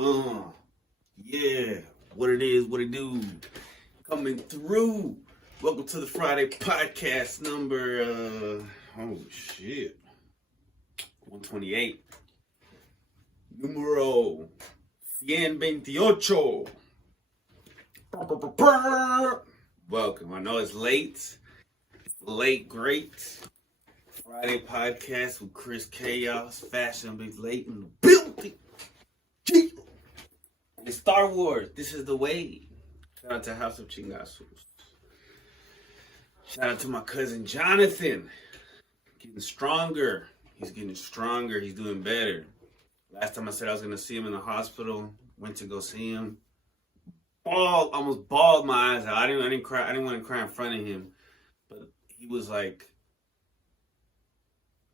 Yeah, what it is, what it do. Coming through. Welcome to the Friday podcast number, 128. Numero 128. Welcome. I know it's late. It's late, great. Friday podcast with Chris Chaos. Fashionably late in the building. It's Star Wars. This is the way. Shout out to House of Chingasos. Shout out to my cousin Jonathan. Getting stronger. He's getting stronger. He's doing better. Last time I said I was going to see him in the hospital. Went to go see him. Almost bawled my eyes out. I didn't cry. I didn't want to cry in front of him. But he was like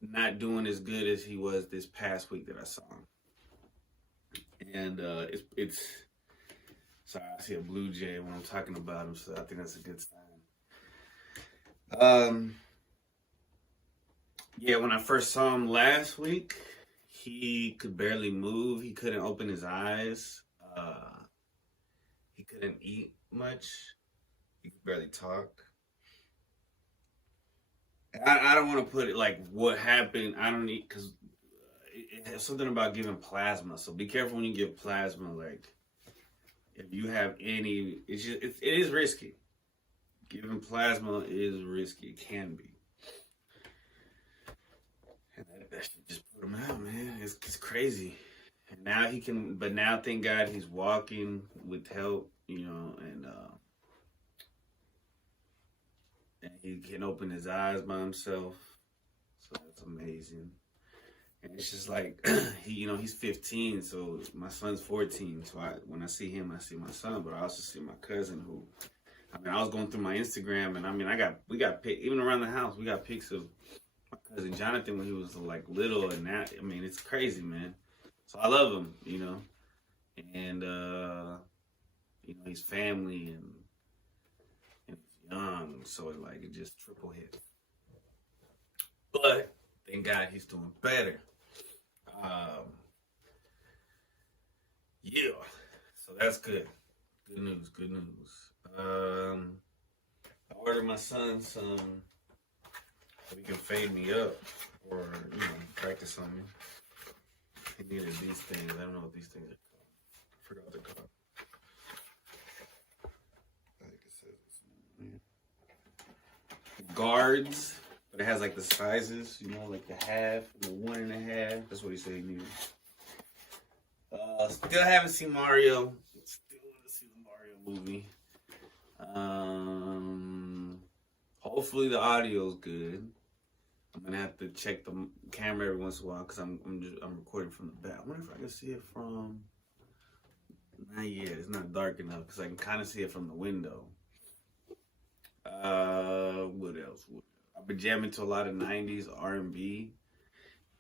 not doing as good as he was this past week that I saw him. And it's sorry, I see a blue jay when I'm talking about him, so I think that's a good sign. Yeah, when I first saw him last week, he could barely move. He couldn't open his eyes. He couldn't eat much. He could barely talk. I don't want to put it like what happened. I don't need, because it has something about giving plasma. So be careful when you give plasma. Like, if you have any, it is risky. Giving plasma is risky. It can be. And that shit just put him out, man. It's crazy. And now he can, but now thank God he's walking with help, and he can open his eyes by himself. So that's amazing. And it's just like, he's 15, so my son's 14. So when I see him, I see my son, but I also see my cousin who, I was going through my Instagram, and we got even around the house, we got pics of my cousin Jonathan when he was like little, and that, it's crazy, man. So I love him, and, he's family and young, so it just triple hit. But thank God he's doing better. Yeah, so that's good. Good news. I ordered my son some so he can fade me up or, practice on me. He needed these things. I don't know what these things are called. I forgot what they're called. I think it says guards, but it has like the sizes, like the half and the 1.5. That's what he said he needed. Still haven't seen Mario. Still want to see the Mario movie. Hopefully the audio's good. I'm gonna have to check the camera every once in a while because I'm recording from the back. I wonder if I can see it from. Not yet. It's not dark enough because I can kind of see it from the window. What else? I've been jamming to a lot of 90s R&B.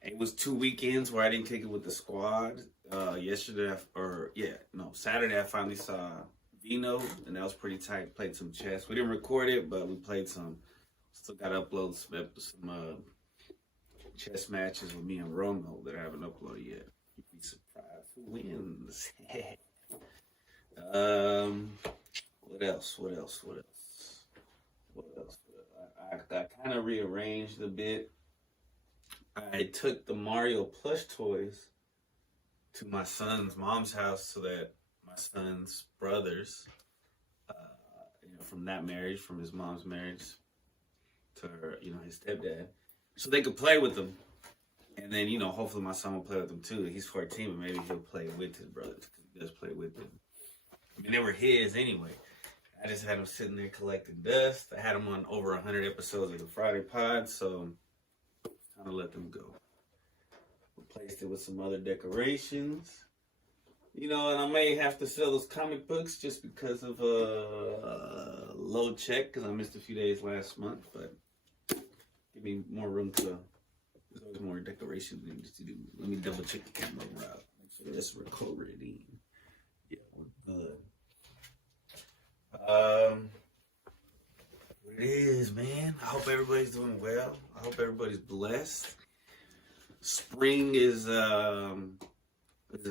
It was 2 weekends where I didn't kick it with the squad. Saturday I finally saw Vino, and that was pretty tight. Played some chess. We didn't record it, but we played some. Still got to upload some chess matches with me and Romo that I haven't uploaded yet. You'd be surprised who wins. What else? I kind of rearranged a bit. I took the Mario plush toys to my son's mom's house so that my son's brothers, from that marriage, from his mom's marriage to her, his stepdad, so they could play with them. And then, hopefully my son will play with them too. He's 14, but maybe he'll play with his brothers because he does play with them. They were his anyway. I just had him sitting there collecting dust. I had him on over 100 episodes of the Friday Pod, so time to let them go. Replaced it with some other decorations. And I may have to sell those comic books just because of a low check, because I missed a few days last month, but give me more room to, there's always more decorations we need to do. Let me double check the camera out. Make sure that's recording. Yeah, we're good. What it is, man. I hope everybody's doing well. I hope everybody's blessed. Spring is a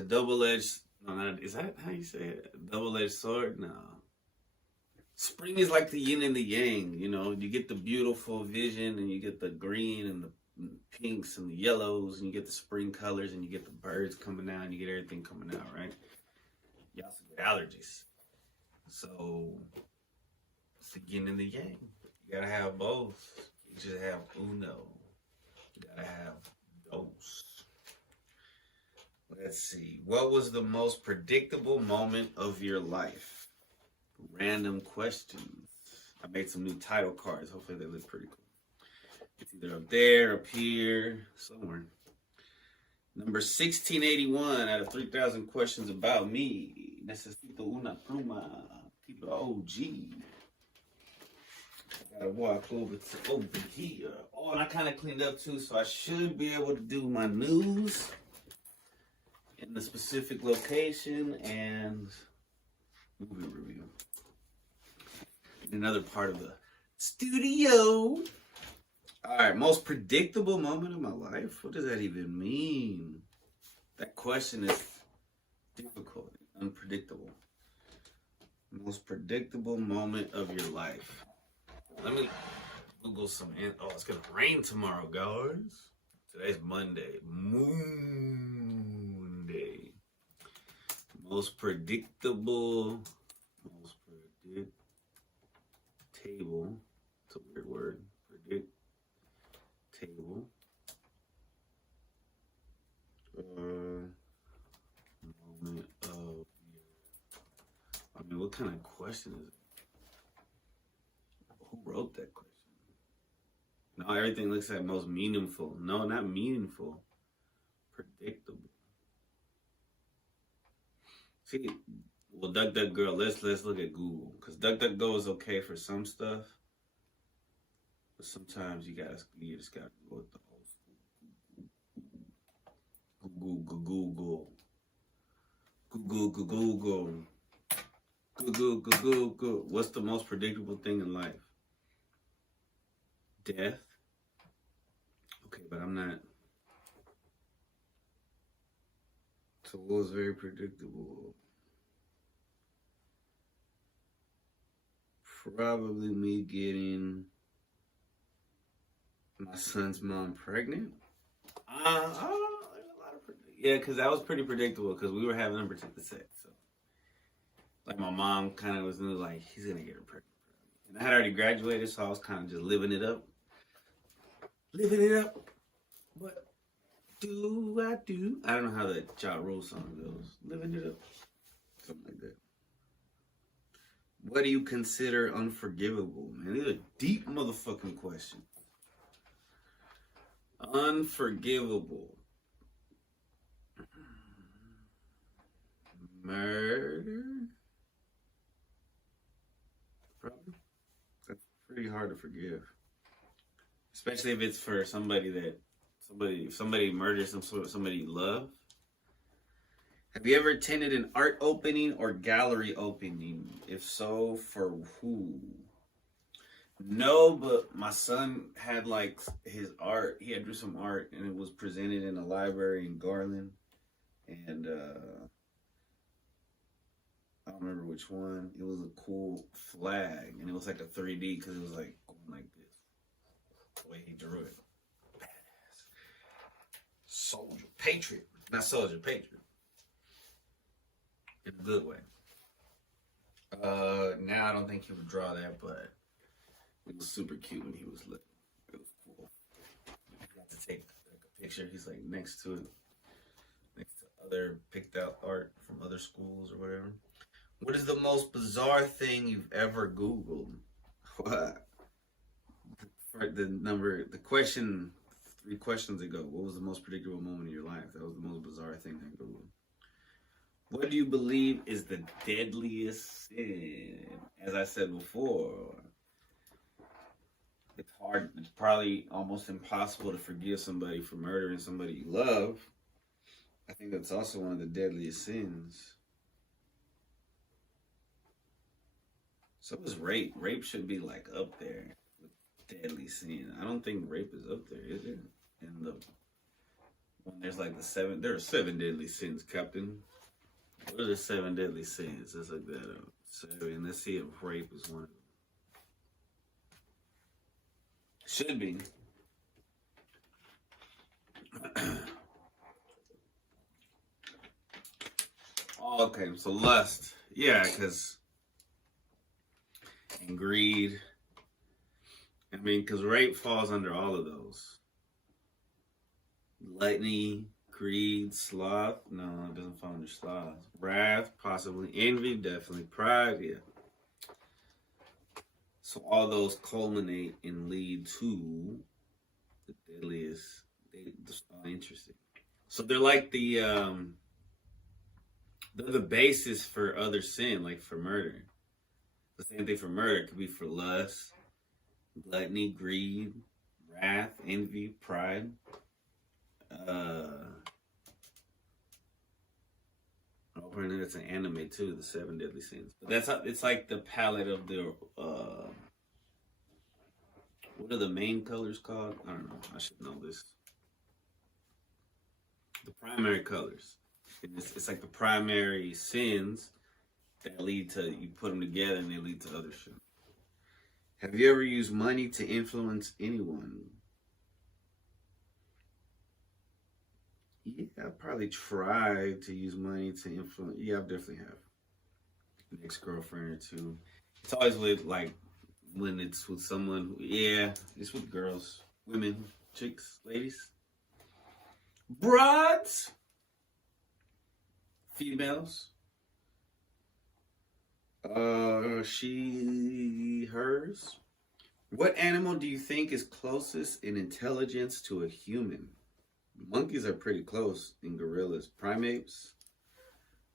double-edged No, is that how you say it? Double-edged sword? No. Spring is like the yin and the yang, you know. You get the beautiful vision, and you get the green and the pinks and the yellows, and you get the spring colors, and you get the birds coming out, and you get everything coming out, right? You also get allergies. So it's the yin and the yang. You gotta have both. You just have uno. You gotta have dos. Let's see. What was the most predictable moment of your life? Random questions. I made some new title cards. Hopefully they look pretty cool. It's either up there, up here, somewhere. Number 1681 out of 3,000 questions about me. Necesito una pluma. Tipo OG. I gotta walk over here. Oh, and I kind of cleaned up too, so I should be able to do my news in the specific location and movie review. Another part of the studio. All right, most predictable moment of my life? What does that even mean? That question is difficult, unpredictable. Most predictable moment of your life. Let me Google some. Oh, it's gonna rain tomorrow, guys. Today's Monday. Moon day. Most predictable. Table. It's a weird word. Predict. Table. Moment of. I mean, what kind of question is it? Who wrote that question? No, everything looks like most meaningful. No, not meaningful. Predictable. See, well, DuckDuckGo. Let's look at Google, because DuckDuckGo is okay for some stuff, but sometimes you just gotta go with the old school. Google. What's the most predictable thing in life? Death. Okay, but I'm not. So what was very predictable? Probably me getting my son's mom pregnant. Yeah, because that was pretty predictable, because we were having unprotected sex. So, like, my mom kind of was like, he's gonna get her pregnant. And I had already graduated, so I was kind of just living it up. What do I do? I don't know how that Ja Rule song goes. Living it up. Something like that. What do you consider unforgivable, man? These are deep motherfucking questions. Unforgivable. Murder? Probably. That's pretty hard to forgive. Especially if it's for somebody murders somebody you love. Have you ever attended an art opening or gallery opening? If so, for who? No, but my son had like his art. He had drew some art, and it was presented in a library in Garland. And I don't remember which one. It was a cool flag, and it was like a 3D, because it was like going like this. The way he drew it. Badass. Soldier. Patriot. Not soldier, patriot. In a good way. Now I don't think he would draw that, but it was super cute when he was little. It was cool. I got to take like a picture. He's like next to it. Next to other picked out art from other schools or whatever. What is the most bizarre thing you've ever Googled? What? The question 3 questions ago, what was the most predictable moment in your life? That was the most bizarre thing I Googled. What do you believe is the deadliest sin? As I said before, it's hard. It's probably almost impossible to forgive somebody for murdering somebody you love. I think that's also one of the deadliest sins. So is rape. Rape should be like up there with deadly sin. I don't think rape is up there, is it? And when there's like there are 7 deadly sins, Captain. What are the 7 deadly sins? Let's look that up. 7. Let's see if rape is one of them. Should be. Oh, okay, so lust. Yeah, because. And greed. I mean, because rape falls under all of those. Gluttony, greed, sloth. No, it doesn't fall under sloth. Wrath, possibly. Envy, definitely. Pride, yeah. So all those culminate and lead to the deadliest. That's interesting. So they're like they're the basis for other sin, like for murder. The same thing for murder. It could be for lust, gluttony, greed, wrath, envy, pride. Apparently that's an anime too, the 7 deadly sins. But that's how, it's like the palette of the what are the main colors called? I don't know. I should know this. The primary colors. It's like the primary sins that lead to, you put them together and they lead to other shit. Have you ever used money to influence anyone? Yeah, I've probably tried to use money to influence. Yeah, I definitely have. An ex-girlfriend or two. It's always with, like, when it's with someone who, yeah, it's with girls, women, chicks, ladies. Broads. Females. She, hers. What animal do you think is closest in intelligence to a human? Monkeys are pretty close in gorillas. Primates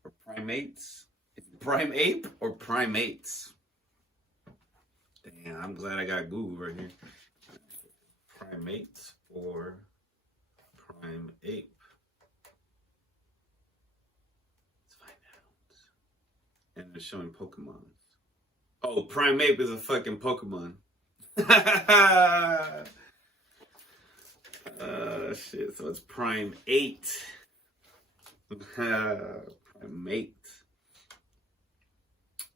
or primates? Is it prime ape or primates? Damn, I'm glad I got Google right here. Primates or prime ape? Let's find out. And they're showing Pokemon. Oh, prime ape is a fucking Pokemon. Shit, so it's prime 8. Primate.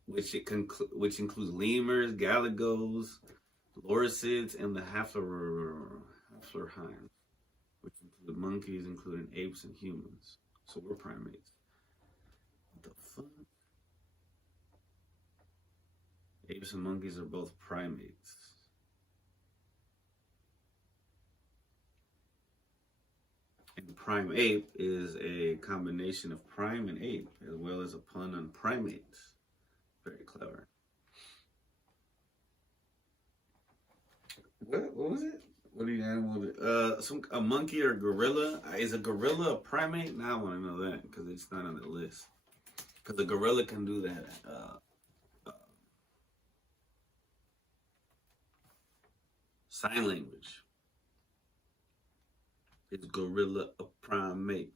Which includes lemurs, galagos, lorisids, and the Haflerheim, which include monkeys, including apes and humans. So we're primates. What the fuck? Apes and monkeys are both primates. And prime ape is a combination of prime and ape, as well as a pun on primates. Very clever. What was it? What are you animal? A monkey or a gorilla? Is a gorilla a primate? Now I want to know that because it's not on the list. Because a gorilla can do that. Sign language. Is gorilla a primate?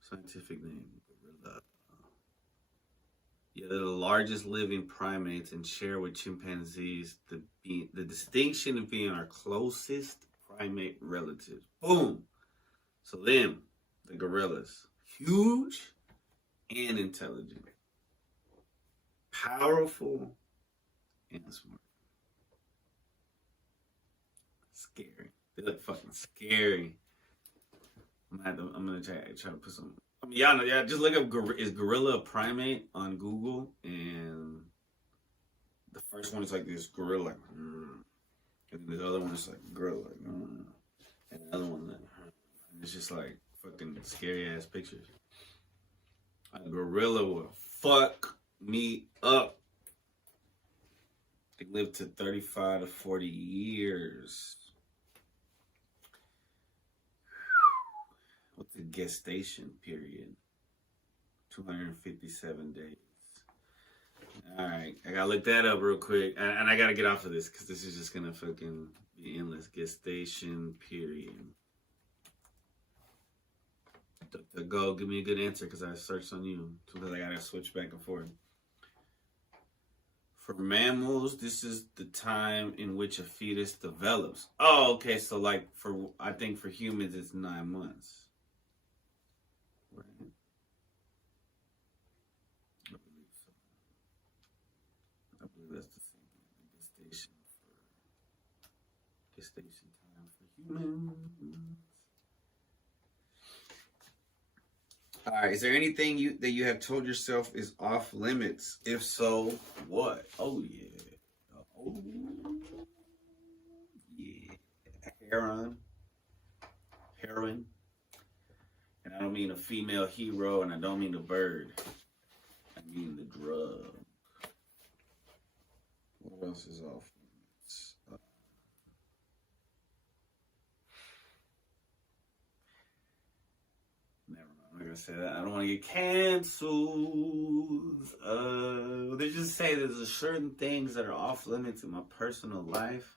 Scientific name, gorilla. Yeah, they're the largest living primates and share with chimpanzees the distinction of being our closest primate relatives. Boom! So them, the gorillas, huge and intelligent, powerful and smart. Scary. They look fucking scary. I'm gonna try to put some. I mean, y'all know, yeah. Just look up is gorilla a primate on Google, and the first one is like this gorilla, like, and the other one is like gorilla, like, and the other one, like, and it's just like fucking scary ass pictures. A gorilla will fuck me up. They live to 35 to 40 years. What's the gestation period? 257 days. All right, I gotta look that up real quick, and I gotta get off of this because this is just gonna fucking be endless. Gestation period. Go, give me a good answer because I searched on you. Because I gotta switch back and forth. For mammals, this is the time in which a fetus develops. Oh, okay. So, like I think for humans, it's 9 months. Right. Manifestation time for humans. All right. Is there anything that you have told yourself is off limits? If so, what? Oh yeah. Oh yeah. Heroin. And I don't mean a female hero, and I don't mean a bird. I mean the drug. What else is off limits? Never mind. I'm not gonna say that. I don't want to get canceled. They just say there's certain things that are off limits in my personal life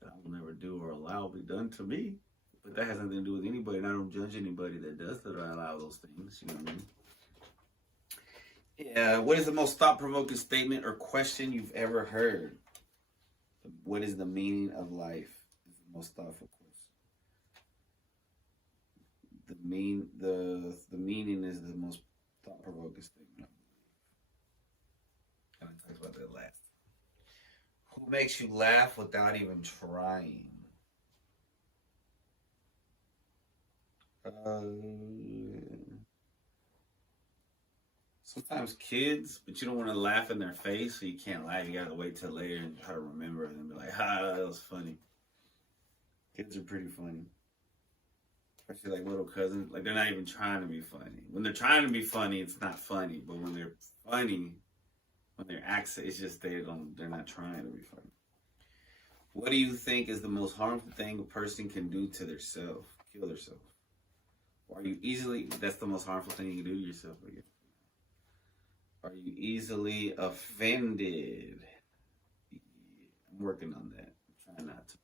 that I will never do or allow be done to me. But that has nothing to do with anybody, and I don't judge anybody that does that or allow those things. You know what I mean? Yeah. What is the most thought-provoking statement or question you've ever heard? What is the meaning of life? Is the most thoughtful question. The meaning is the most thought-provoking statement. I talked about that last. Who makes you laugh without even trying? Sometimes kids, but you don't want to laugh in their face, so you can't laugh. You gotta wait till later and try to remember and be like, that was funny. Kids are pretty funny. Especially like little cousins. Like, they're not even trying to be funny. When they're trying to be funny, it's not funny. But when they're funny, when they're accent, it's just they're not trying to be funny. What do you think is the most harmful thing a person can do to themselves? Kill themselves. Are you easily, that's the most harmful thing you can do to yourself. Are you easily offended? I'm working on that. I'm trying not to.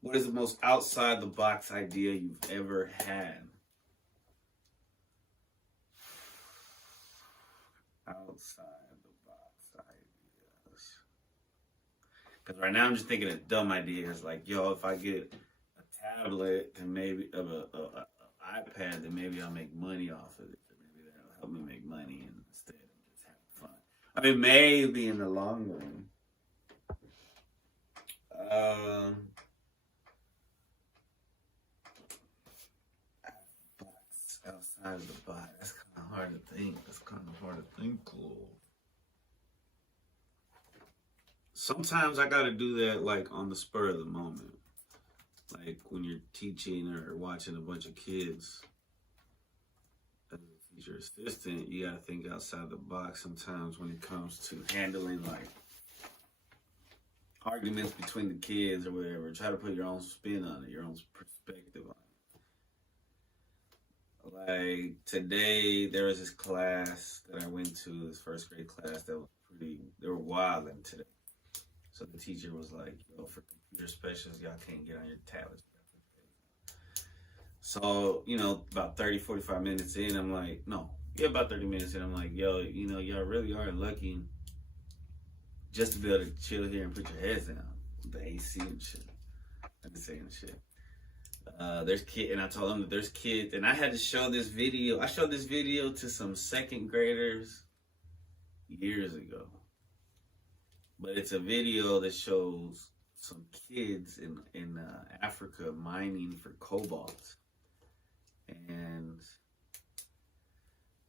What is the most outside the box idea you've ever had? Outside the box ideas. Because right now I'm just thinking of dumb ideas like, if I get a tablet and maybe a iPad, then maybe I'll make money off of it. Or maybe that'll help me make money instead of just having fun. I mean, maybe in the long run. Outside of the box. That's kind of hard to think. Cool. Sometimes I got to do that like on the spur of the moment. Like when you're teaching or watching a bunch of kids, as a teacher assistant, you gotta think outside the box sometimes when it comes to handling like arguments between the kids or whatever. Try to put your own spin on it, your own perspective on it. Like today, there was this class that I went to, this first grade class that was they were wilding today. So the teacher was like, for computer specialists, y'all can't get on your tablets. So, about 30, 45 minutes in, I'm like, about 30 minutes in, I'm like, y'all really are lucky just to be able to chill here and put your heads down with the AC and shit. I've been saying shit. There's kids, and I told them that there's kids, and I had to show this video. I showed this video to some second graders years ago. But it's a video that shows some kids in Africa mining for cobalt, and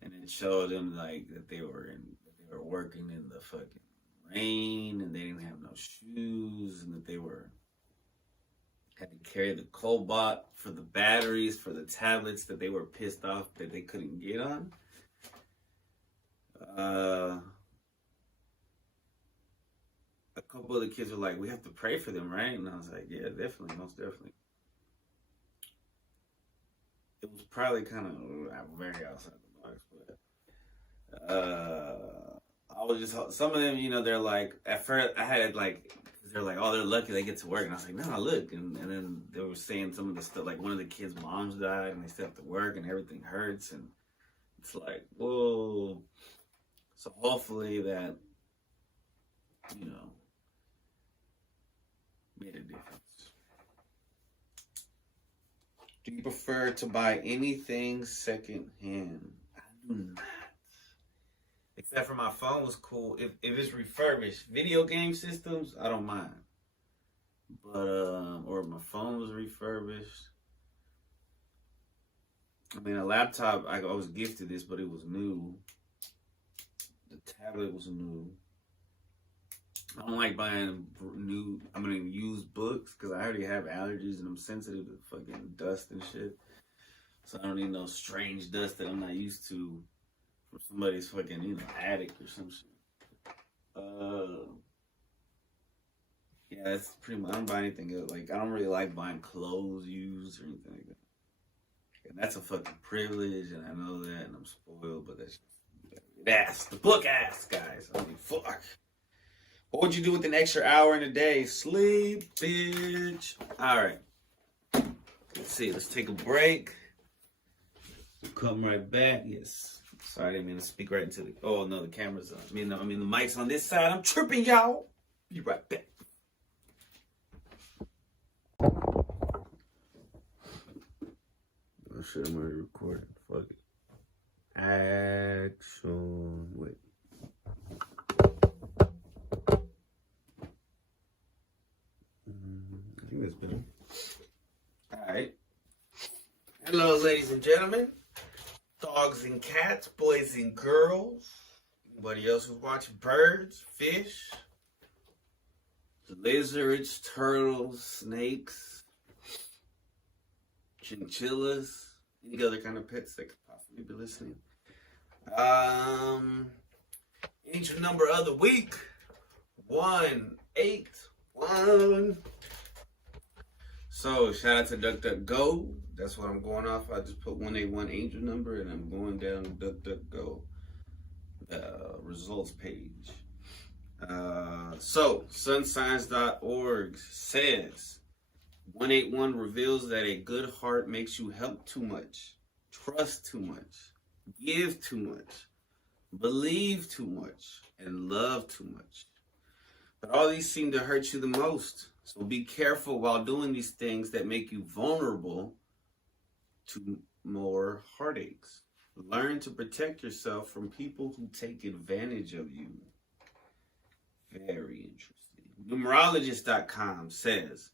it showed them like that they were working in the fucking rain, and they didn't have no shoes, and that they had to carry the cobalt for the batteries for the tablets that they were pissed off that they couldn't get on. A couple of the kids were like, we have to pray for them, right? And I was like, yeah, definitely, most definitely. It was probably kind of very outside the box, but I was just, some of them, they're like, at first, I had like, they're like, oh, they're lucky they get to work. And I was like, no, look. And then they were saying some of the stuff, like one of the kids' moms died and they still have to work and everything hurts. And it's like, whoa. So hopefully that, made a difference. Do you prefer to buy anything secondhand? I do not. Except for my phone was cool. If it's refurbished, video game systems, I don't mind. but or my phone was refurbished. I mean, a laptop, I was gifted this, but it was new. The tablet was new. I don't like buying used books because I already have allergies and I'm sensitive to fucking dust and shit. So I don't need no strange dust that I'm not used to from somebody's fucking, attic or some shit. Yeah, that's pretty much, I don't buy anything else. Like, I don't really like buying clothes used or anything like that. And that's a fucking privilege, and I know that, and I'm spoiled, but that's the book ass, guys. I mean, fuck. What would you do with an extra hour in a day? Sleep, bitch. All right. Let's see. Let's take a break. We'll come right back. Yes. Sorry, I didn't mean to speak right into the. Oh no, the camera's on. I mean, the mic's on this side. I'm tripping, y'all. Be right back. Oh shit, I'm already recording. Fuck it. Action. Wait. I think that's better. Alright. Hello, ladies and gentlemen. Dogs and cats, boys and girls. Anybody else who's watching birds, fish, lizards, turtles, snakes, chinchillas, any other kind of pets that could possibly be listening. Angel number of the week, 181. So shout out to DuckDuckGo. That's what I'm going off. I just put 181 angel number and I'm going down to DuckDuckGo results page. So sunscience.org says 181 reveals that a good heart makes you help too much, trust too much, give too much, believe too much, and love too much. But all these seem to hurt you the most. So be careful while doing these things that make you vulnerable to more heartaches. Learn to protect yourself from people who take advantage of you. Very interesting. Numerologist.com says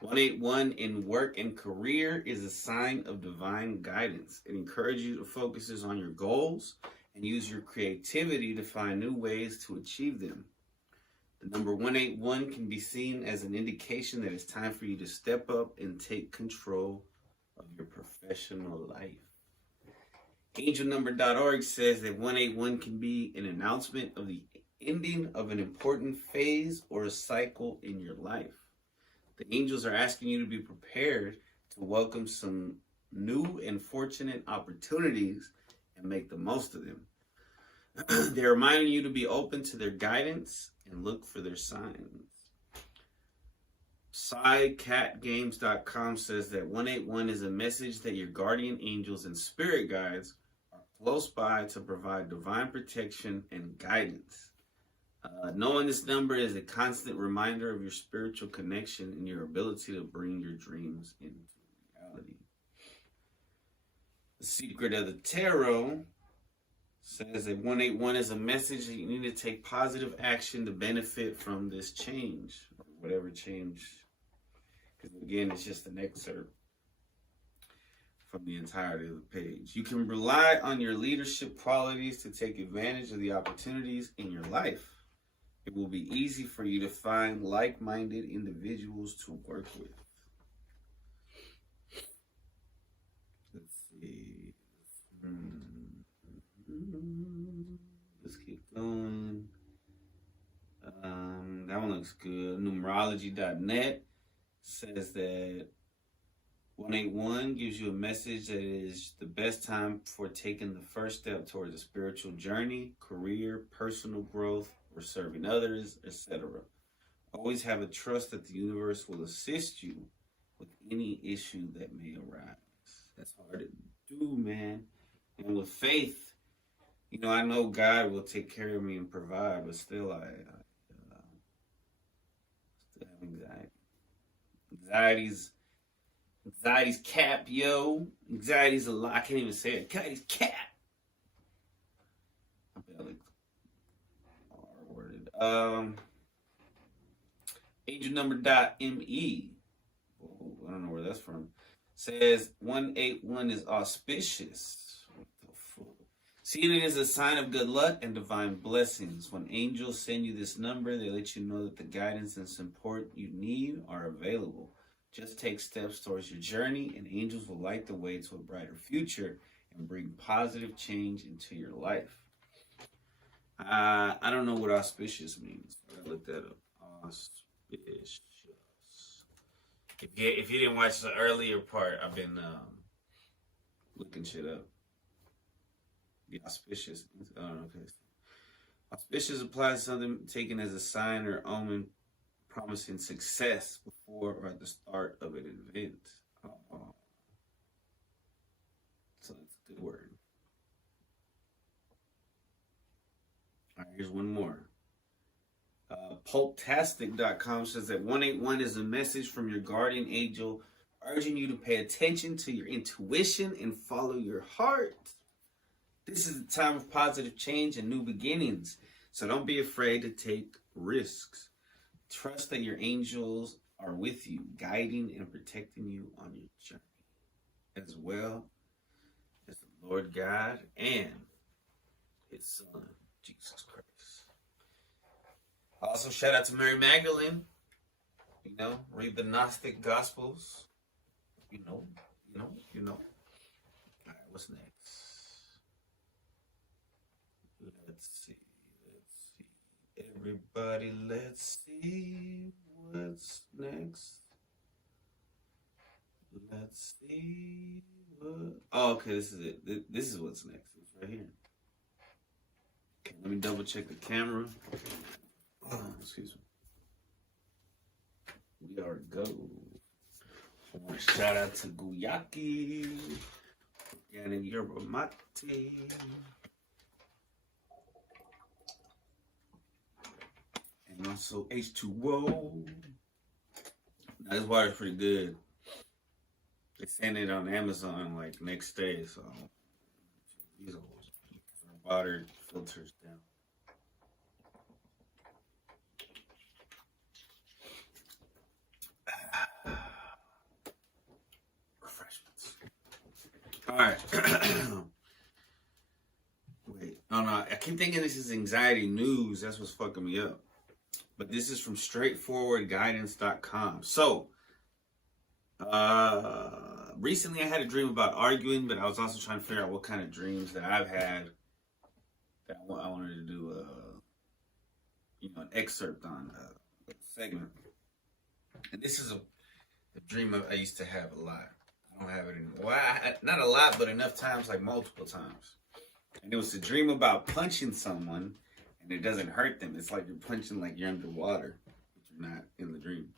181 in work and career is a sign of divine guidance. It encourages you to focus on your goals and use your creativity to find new ways to achieve them. The number 181 can be seen as an indication that it's time for you to step up and take control of your professional life. Angelnumber.org says that 181 can be an announcement of the ending of an important phase or a cycle in your life. The angels are asking you to be prepared to welcome some new and fortunate opportunities and make the most of them. They're reminding you to be open to their guidance and look for their signs. SideCatGames.com says that 181 is a message that your guardian angels and spirit guides are close by to provide divine protection and guidance. Knowing this number is a constant reminder of your spiritual connection and your ability to bring your dreams into reality. The Secret of the Tarot says that 181 is a message that you need to take positive action to benefit from this change, or whatever change. Because again, it's just an excerpt from the entirety of the page. You can rely on your leadership qualities to take advantage of the opportunities in your life. It will be easy for you to find like-minded individuals to work with. Let's see. Let's keep going. That one looks good. Numerology.net says that 181 gives you a message that it is the best time for taking the first step towards a spiritual journey, career, personal growth, or serving others, etc. Always have a trust that the universe will assist you with any issue that may arise. That's hard to do, man. And with faith, I know God will take care of me and provide, but still I still have anxiety. Anxiety's cap, yo. Anxiety's a lot. I can't even say it. Anxiety's cap. I bet I like R-worded. Angel number .me. Oh, I don't know where that's from. Says 181 is auspicious. What the fuck? Seeing it as a sign of good luck and divine blessings. When angels send you this number, they let you know that the guidance and support you need are available. Just take steps towards your journey, and angels will light the way to a brighter future and bring positive change into your life. I don't know what auspicious means. I looked that up. Auspicious. If you didn't watch the earlier part, I've been looking shit up. The auspicious. I don't know. Okay. Auspicious applies to something taken as a sign or omen promising success before or at the start of an event. So that's a good word. All right, here's one more. Pulptastic.com says that 181 is a message from your guardian angel urging you to pay attention to your intuition and follow your heart. This is a time of positive change and new beginnings, so don't be afraid to take risks. Trust that your angels are with you, guiding and protecting you on your journey, as well as the Lord God and His Son, Jesus Christ. Also, shout out to Mary Magdalene. You know, read the Gnostic Gospels. You know. All right, what's next? Let's see. Everybody, let's see what's next. Let's see what... Oh, okay, this is it. This is what's next. It's right here. Okay, let me double check the camera. Excuse me. We are go. I want to shout out to Guyaki and Yerba Mate. And also H2O. Now, this water's pretty good. They send it on Amazon like next day, so these water filters down. Refreshments. All right. Wait. Oh no, I keep thinking this is anxiety news. That's what's fucking me up. But this is from straightforwardguidance.com. So, recently I had a dream about arguing, but I was also trying to figure out what kind of dreams that I've had that I wanted to do, an excerpt on a segment. And this is a dream I used to have a lot. I don't have it anymore. Well, not a lot, but enough times, like multiple times. And it was a dream about punching someone, and it doesn't hurt them. It's like you're punching like you're underwater, but you're not in the dream.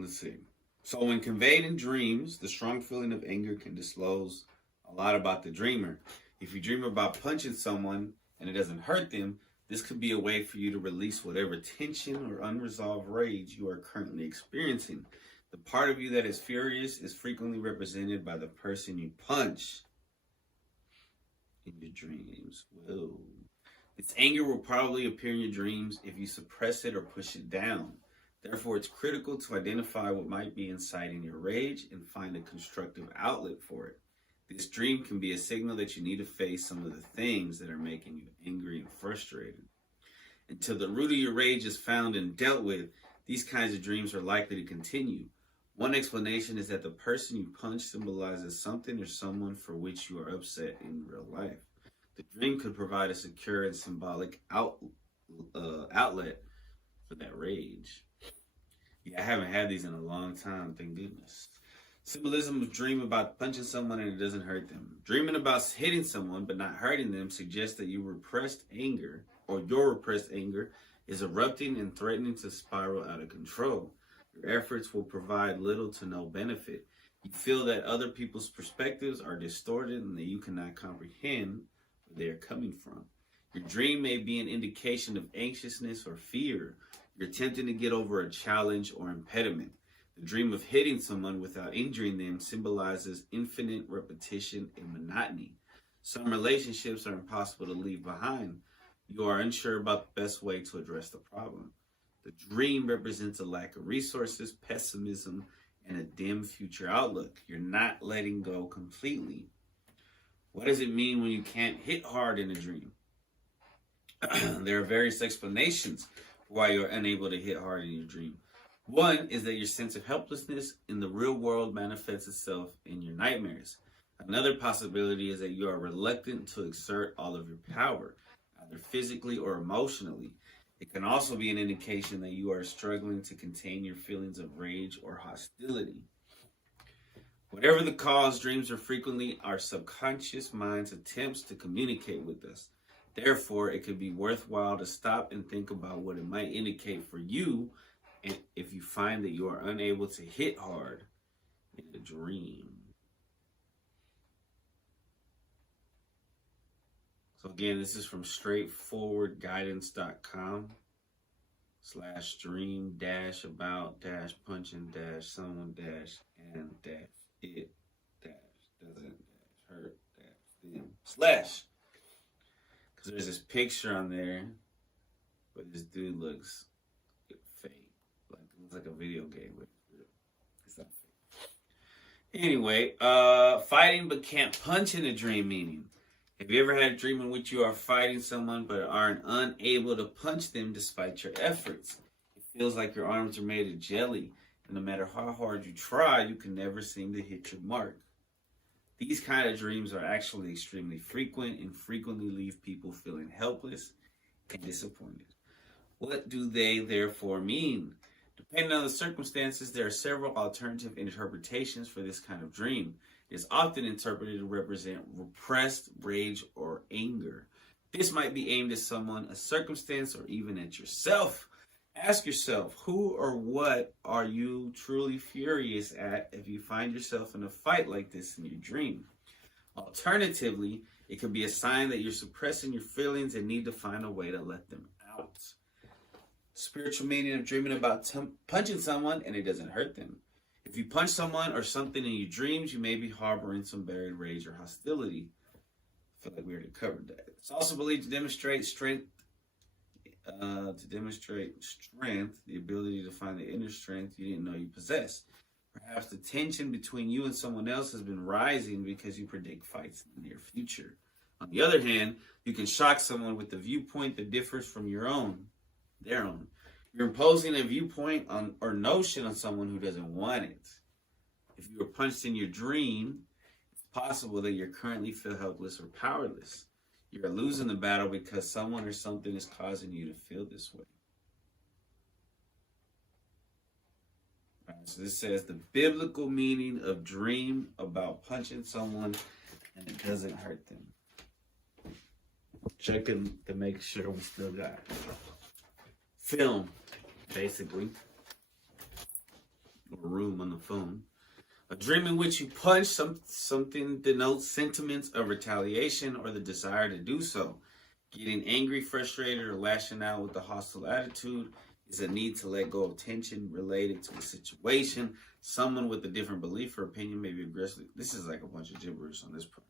Let's see. So when conveyed in dreams, the strong feeling of anger can disclose a lot about the dreamer. If you dream about punching someone and it doesn't hurt them, this could be a way for you to release whatever tension or unresolved rage you are currently experiencing. The part of you that is furious is frequently represented by the person you punch in your dreams. Whoa. This anger will probably appear in your dreams if you suppress it or push it down. Therefore, it's critical to identify what might be inciting your rage and find a constructive outlet for it. This dream can be a signal that you need to face some of the things that are making you angry and frustrated. Until the root of your rage is found and dealt with, these kinds of dreams are likely to continue. One explanation is that the person you punch symbolizes something or someone for which you are upset in real life. The dream could provide a secure and symbolic outlet for that rage. Yeah, I haven't had these in a long time, thank goodness. Symbolism of dream about punching someone and it doesn't hurt them. Dreaming about hitting someone but not hurting them suggests that your repressed anger is erupting and threatening to spiral out of control. Your efforts will provide little to no benefit. You feel that other people's perspectives are distorted and that you cannot comprehend where they are coming from. Your dream may be an indication of anxiousness or fear. You're attempting to get over a challenge or impediment. The dream of hitting someone without injuring them symbolizes infinite repetition and monotony. Some relationships are impossible to leave behind. You are unsure about the best way to address the problem. The dream represents a lack of resources, pessimism, and a dim future outlook. You're not letting go completely. What does it mean when you can't hit hard in a dream? There are various explanations for why you're unable to hit hard in your dream. One is that your sense of helplessness in the real world manifests itself in your nightmares. Another possibility is that you are reluctant to exert all of your power, either physically or emotionally. It can also be an indication that you are struggling to contain your feelings of rage or hostility. Whatever the cause, dreams are frequently our subconscious mind's attempts to communicate with us. Therefore, it could be worthwhile to stop and think about what it might indicate for you, and if you find that you are unable to hit hard in a dream. So again, this is from straightforwardguidance.com/dream about punching someone and it doesn't hurt them / because there's this picture on there, but this dude looks fake, like it looks like a video game, but it's not fake. Anyway, fighting but can't punch in a dream meaning. Have you ever had a dream in which you are fighting someone but aren't unable to punch them despite your efforts? It feels like your arms are made of jelly, and no matter how hard you try, you can never seem to hit your mark. These kind of dreams are actually extremely frequent and frequently leave people feeling helpless and disappointed. What do they therefore mean? Depending on the circumstances, there are several alternative interpretations for this kind of dream. It is often interpreted to represent repressed rage or anger. This might be aimed at someone, a circumstance, or even at yourself. Ask yourself, who or what are you truly furious at if you find yourself in a fight like this in your dream? Alternatively, it could be a sign that you're suppressing your feelings and need to find a way to let them out. Spiritual meaning of dreaming about punching someone and it doesn't hurt them. If you punch someone or something in your dreams, you may be harboring some buried rage or hostility. I feel like we already covered that. It's also believed to demonstrate strength, the ability to find the inner strength you didn't know you possessed. Perhaps the tension between you and someone else has been rising because you predict fights in the near future. On the other hand, you can shock someone with a viewpoint that differs from their own. You're imposing a viewpoint on or notion on someone who doesn't want it. If you were punched in your dream, it's possible that you currently feel helpless or powerless. You're losing the battle because someone or something is causing you to feel this way. All right, so this says the biblical meaning of dream about punching someone and it doesn't hurt them. Checking to make sure we still got film, basically, or room on the phone. A dream in which you punch something denotes sentiments of retaliation or the desire to do so. Getting angry, frustrated, or lashing out with a hostile attitude is a need to let go of tension related to the situation. Someone with a different belief or opinion may be aggressive. This is like a bunch of gibberish on this part.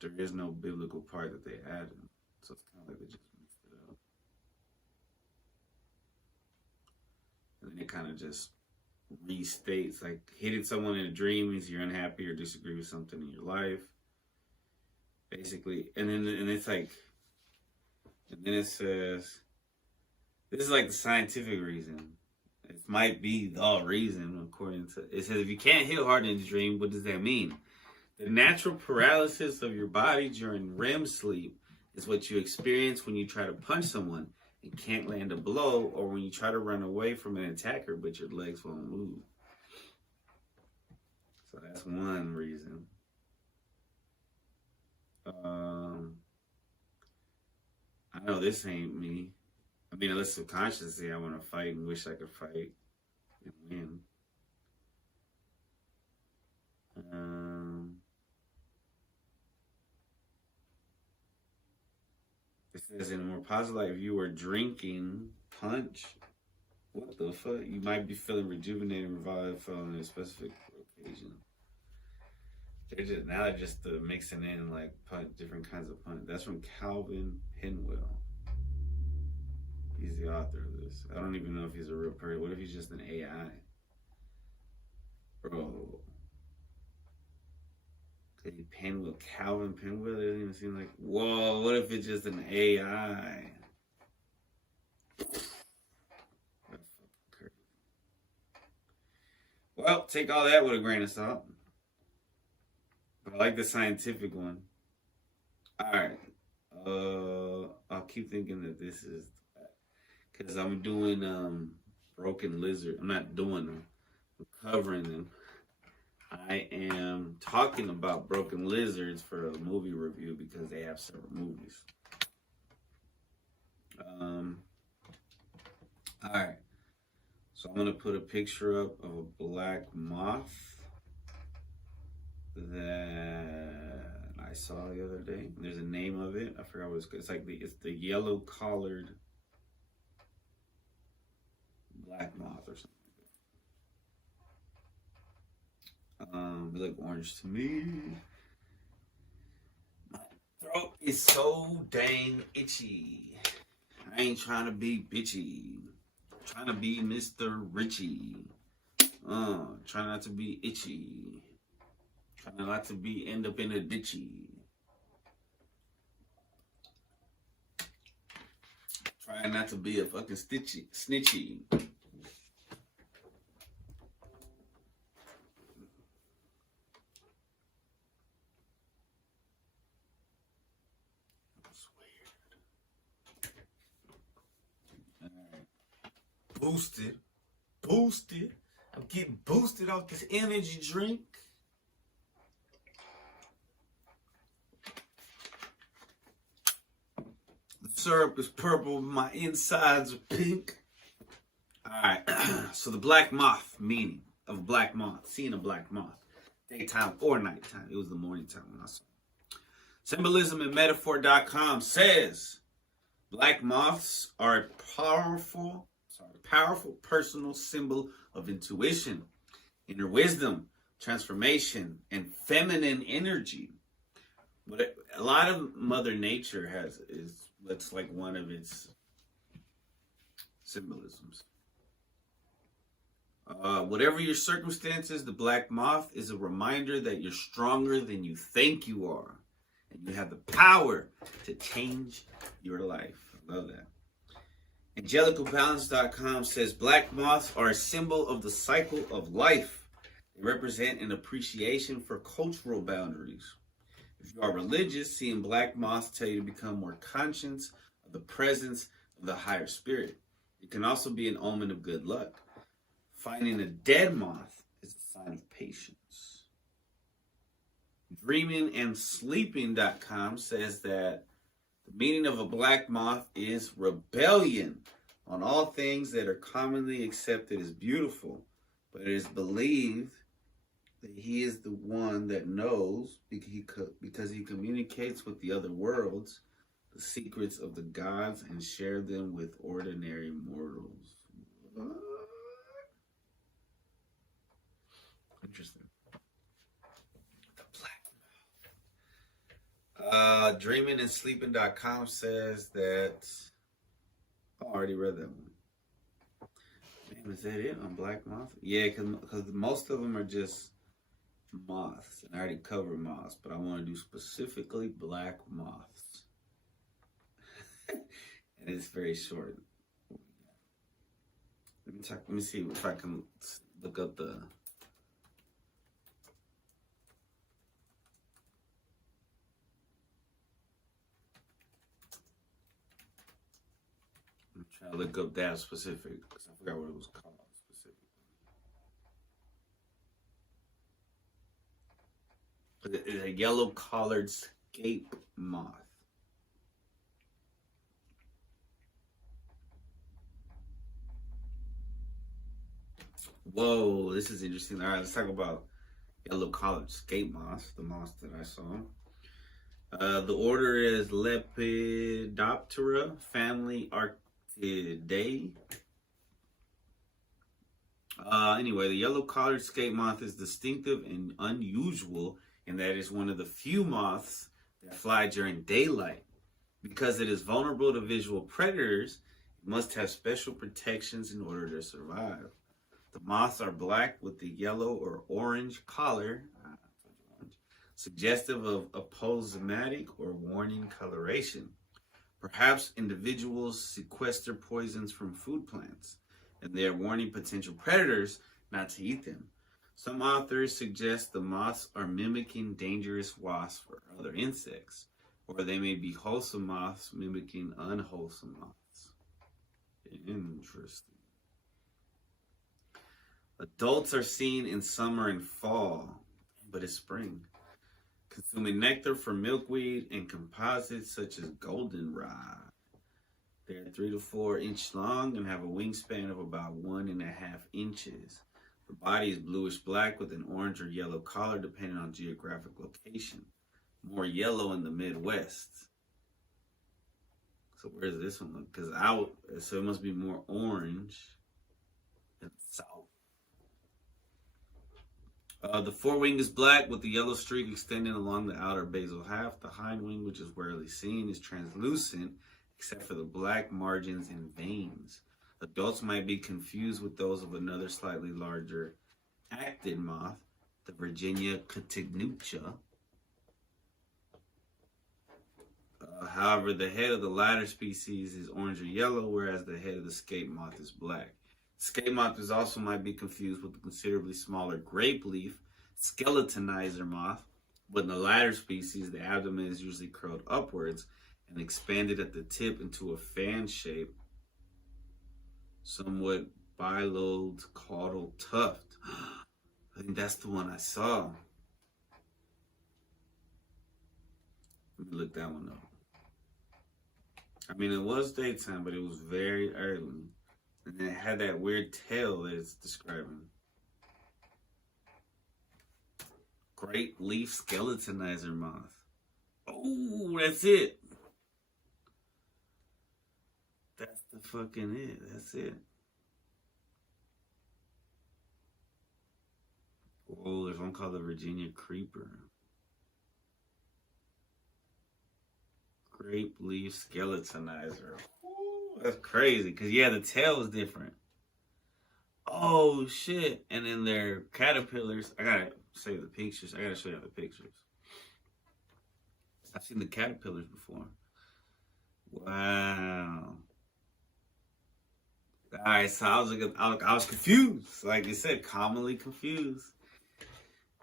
There is no biblical part that they added, so it's kind of like they just mixed it up. And then it kind of just restates, like hitting someone in a dream means you're unhappy or disagree with something in your life, basically. And then it says, this is like the scientific reason. It might be the reason, according to it says, if you can't hit hard in a dream, what does that mean? The natural paralysis of your body during REM sleep is what you experience when you try to punch someone and can't land a blow, or when you try to run away from an attacker but your legs won't move. So that's one reason. I know this ain't me. I mean, unless subconsciously I want to fight and wish I could fight and win. It says in a more positive light, if you were drinking punch, what the fuck? You might be feeling rejuvenated and revived following a specific occasion. They're just mixing in like different kinds of puns. That's from Calvin Pinwell. He's the author of this. I don't even know if he's a real person. What if he's just an AI? Bro. Pinwell, Calvin Pinwell? It doesn't even seem like. Whoa, what if it's just an AI? Well, take all that with a grain of salt. But I like the scientific one. Alright. I'll keep thinking that this is. Because I'm doing Broken Lizard. I'm not doing them. I'm covering them. I am talking about Broken Lizards for a movie review because they have several movies. Alright. So I'm going to put a picture up of a black moth that I saw the other day. There's a name of it. I forgot what it's called. It's like it's the yellow collared black moth or something. It look orange to me. My throat is so dang itchy. I ain't trying to be bitchy. I'm trying to be Mr. Richie. Try not to be itchy. Trying not to end up in a ditchy. Trying not to be a fucking snitchy. Boosted. I'm getting boosted off this energy drink. The syrup is purple, my insides are pink. Alright, so the black moth, meaning of a black moth, seeing a black moth, daytime or nighttime. It was the morning time when I saw it. Symbolism and Metaphor.com says black moths are a powerful personal symbol of intuition, inner wisdom, transformation, and feminine energy. But a lot of Mother Nature that's like one of its symbolisms. Whatever your circumstances, the black moth is a reminder that you're stronger than you think you are, and you have the power to change your life. I love that. AngelicalBalance.com says black moths are a symbol of the cycle of life. They represent an appreciation for cultural boundaries. If you are religious, seeing black moths tell you to become more conscious of the presence of the higher spirit. It can also be an omen of good luck. Finding a dead moth is a sign of patience. DreamingAndSleeping.com says that the meaning of a black moth is rebellion on all things that are commonly accepted as beautiful, but it is believed that he is the one that knows because he communicates with the other worlds, the secrets of the gods, and share them with ordinary mortals. What? Interesting. DreamingAndSleeping.com says that I already read that one. Damn, is that it on Black Moth? Yeah, because most of them are just moths, and I already covered moths, but I want to do specifically black moths. And it's very short. Let me see if I can look up the. I'm trying to look up that specific because I forgot what it was called specifically. It's a yellow-collared scape moth. Whoa, this is interesting. All right, let's talk about yellow-collared scape moths, the moths that I saw. The order is Lepidoptera, family Arctidae. Anyway, the yellow-collared scape moth is distinctive and unusual and that is one of the few moths that fly during daylight. Because it is vulnerable to visual predators, it must have special protections in order to survive. The moths are black with a yellow or orange collar, suggestive of aposematic or warning coloration. Perhaps individuals sequester poisons from food plants, and they are warning potential predators not to eat them. Some authors suggest the moths are mimicking dangerous wasps or other insects, or they may be wholesome moths mimicking unwholesome moths. Interesting. Adults are seen in summer and fall, but it's spring, consuming nectar from milkweed and composites such as goldenrod. They're 3 to 4 inches long and have a wingspan of about 1.5 inches. The body is bluish black with an orange or yellow collar depending on geographic location. More yellow in the Midwest. So where's this one look? So it must be more orange in the south. The forewing is black with the yellow streak extending along the outer basal half. The hind wing, which is rarely seen, is translucent except for the black margins and veins. Adults might be confused with those of another slightly larger actid moth, the Virginia cotignucha. However, the head of the latter species is orange or yellow, whereas the head of the scape moth is black. Scape moth also might be confused with the considerably smaller grape leaf skeletonizer moth, but in the latter species, the abdomen is usually curled upwards and expanded at the tip into a fan shape, somewhat bilobed caudal tuft. I think that's the one I saw. Let me look that one up. I mean, it was daytime, but it was very early. And then it had that weird tail that it's describing. Grape leaf skeletonizer moth. Oh, that's it. That's the fucking it. That's it. Oh, there's one called the Virginia creeper. Grape leaf skeletonizer. Ooh, that's crazy. Because, yeah, the tail is different. Oh, shit. And then their caterpillars. I gotta save the pictures. I gotta show you the pictures. I've seen the caterpillars before. Wow. Alright, so I was confused. Like they said, commonly confused.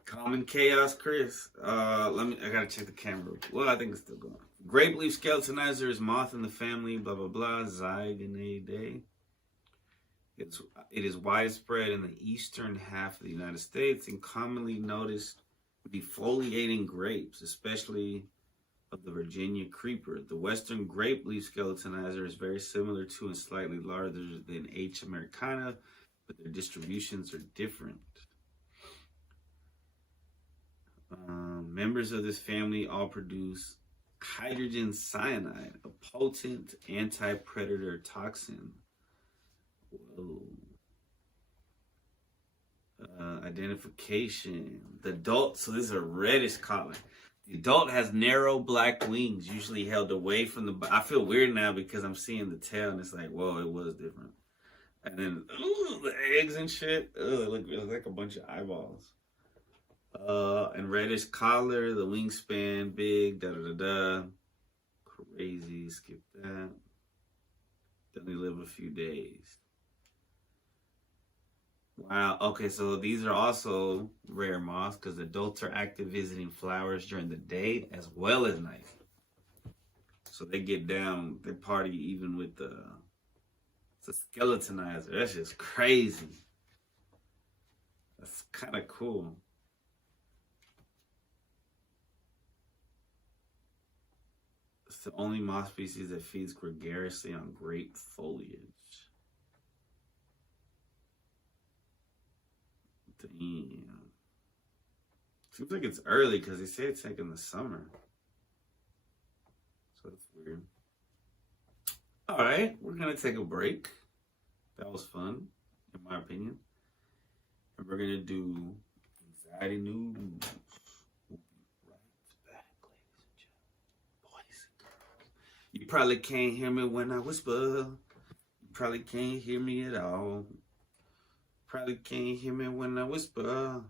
Common chaos, Chris. I gotta check the camera. Well, I think it's still going. Grape leaf skeletonizer is moth in the family, blah blah blah, Zygonidae. It is widespread in the eastern half of the United States and commonly noticed defoliating grapes, especially of the Virginia creeper. The western grape leaf skeletonizer is very similar to and slightly larger than H. americana, but their distributions are different. Members of this family all produce hydrogen cyanide, a potent anti-predator toxin. Whoa. Identification. The adult, so this is a reddish color. The adult has narrow black wings, usually held away from the... I feel weird now because I'm seeing the tail and it's like, whoa, it was different. And then, ooh, the eggs and shit. Ugh, it looks like a bunch of eyeballs. And reddish collar, the wingspan, big, da-da-da-da. Crazy, skip that. They only live a few days. Wow, okay, so these are also rare moths because adults are active visiting flowers during the day as well as night. So they get down, they party even with it's a skeletonizer. That's just crazy. That's kind of cool. It's the only moth species that feeds gregariously on grape foliage. Damn. Seems like it's early because they say it's like in the summer. So that's weird. Alright, we're going to take a break. That was fun, in my opinion. And we're going to do anxiety news. We'll be probably can't hear me when I whisper. You probably can't hear me at all. Probably can't hear me when I whisper.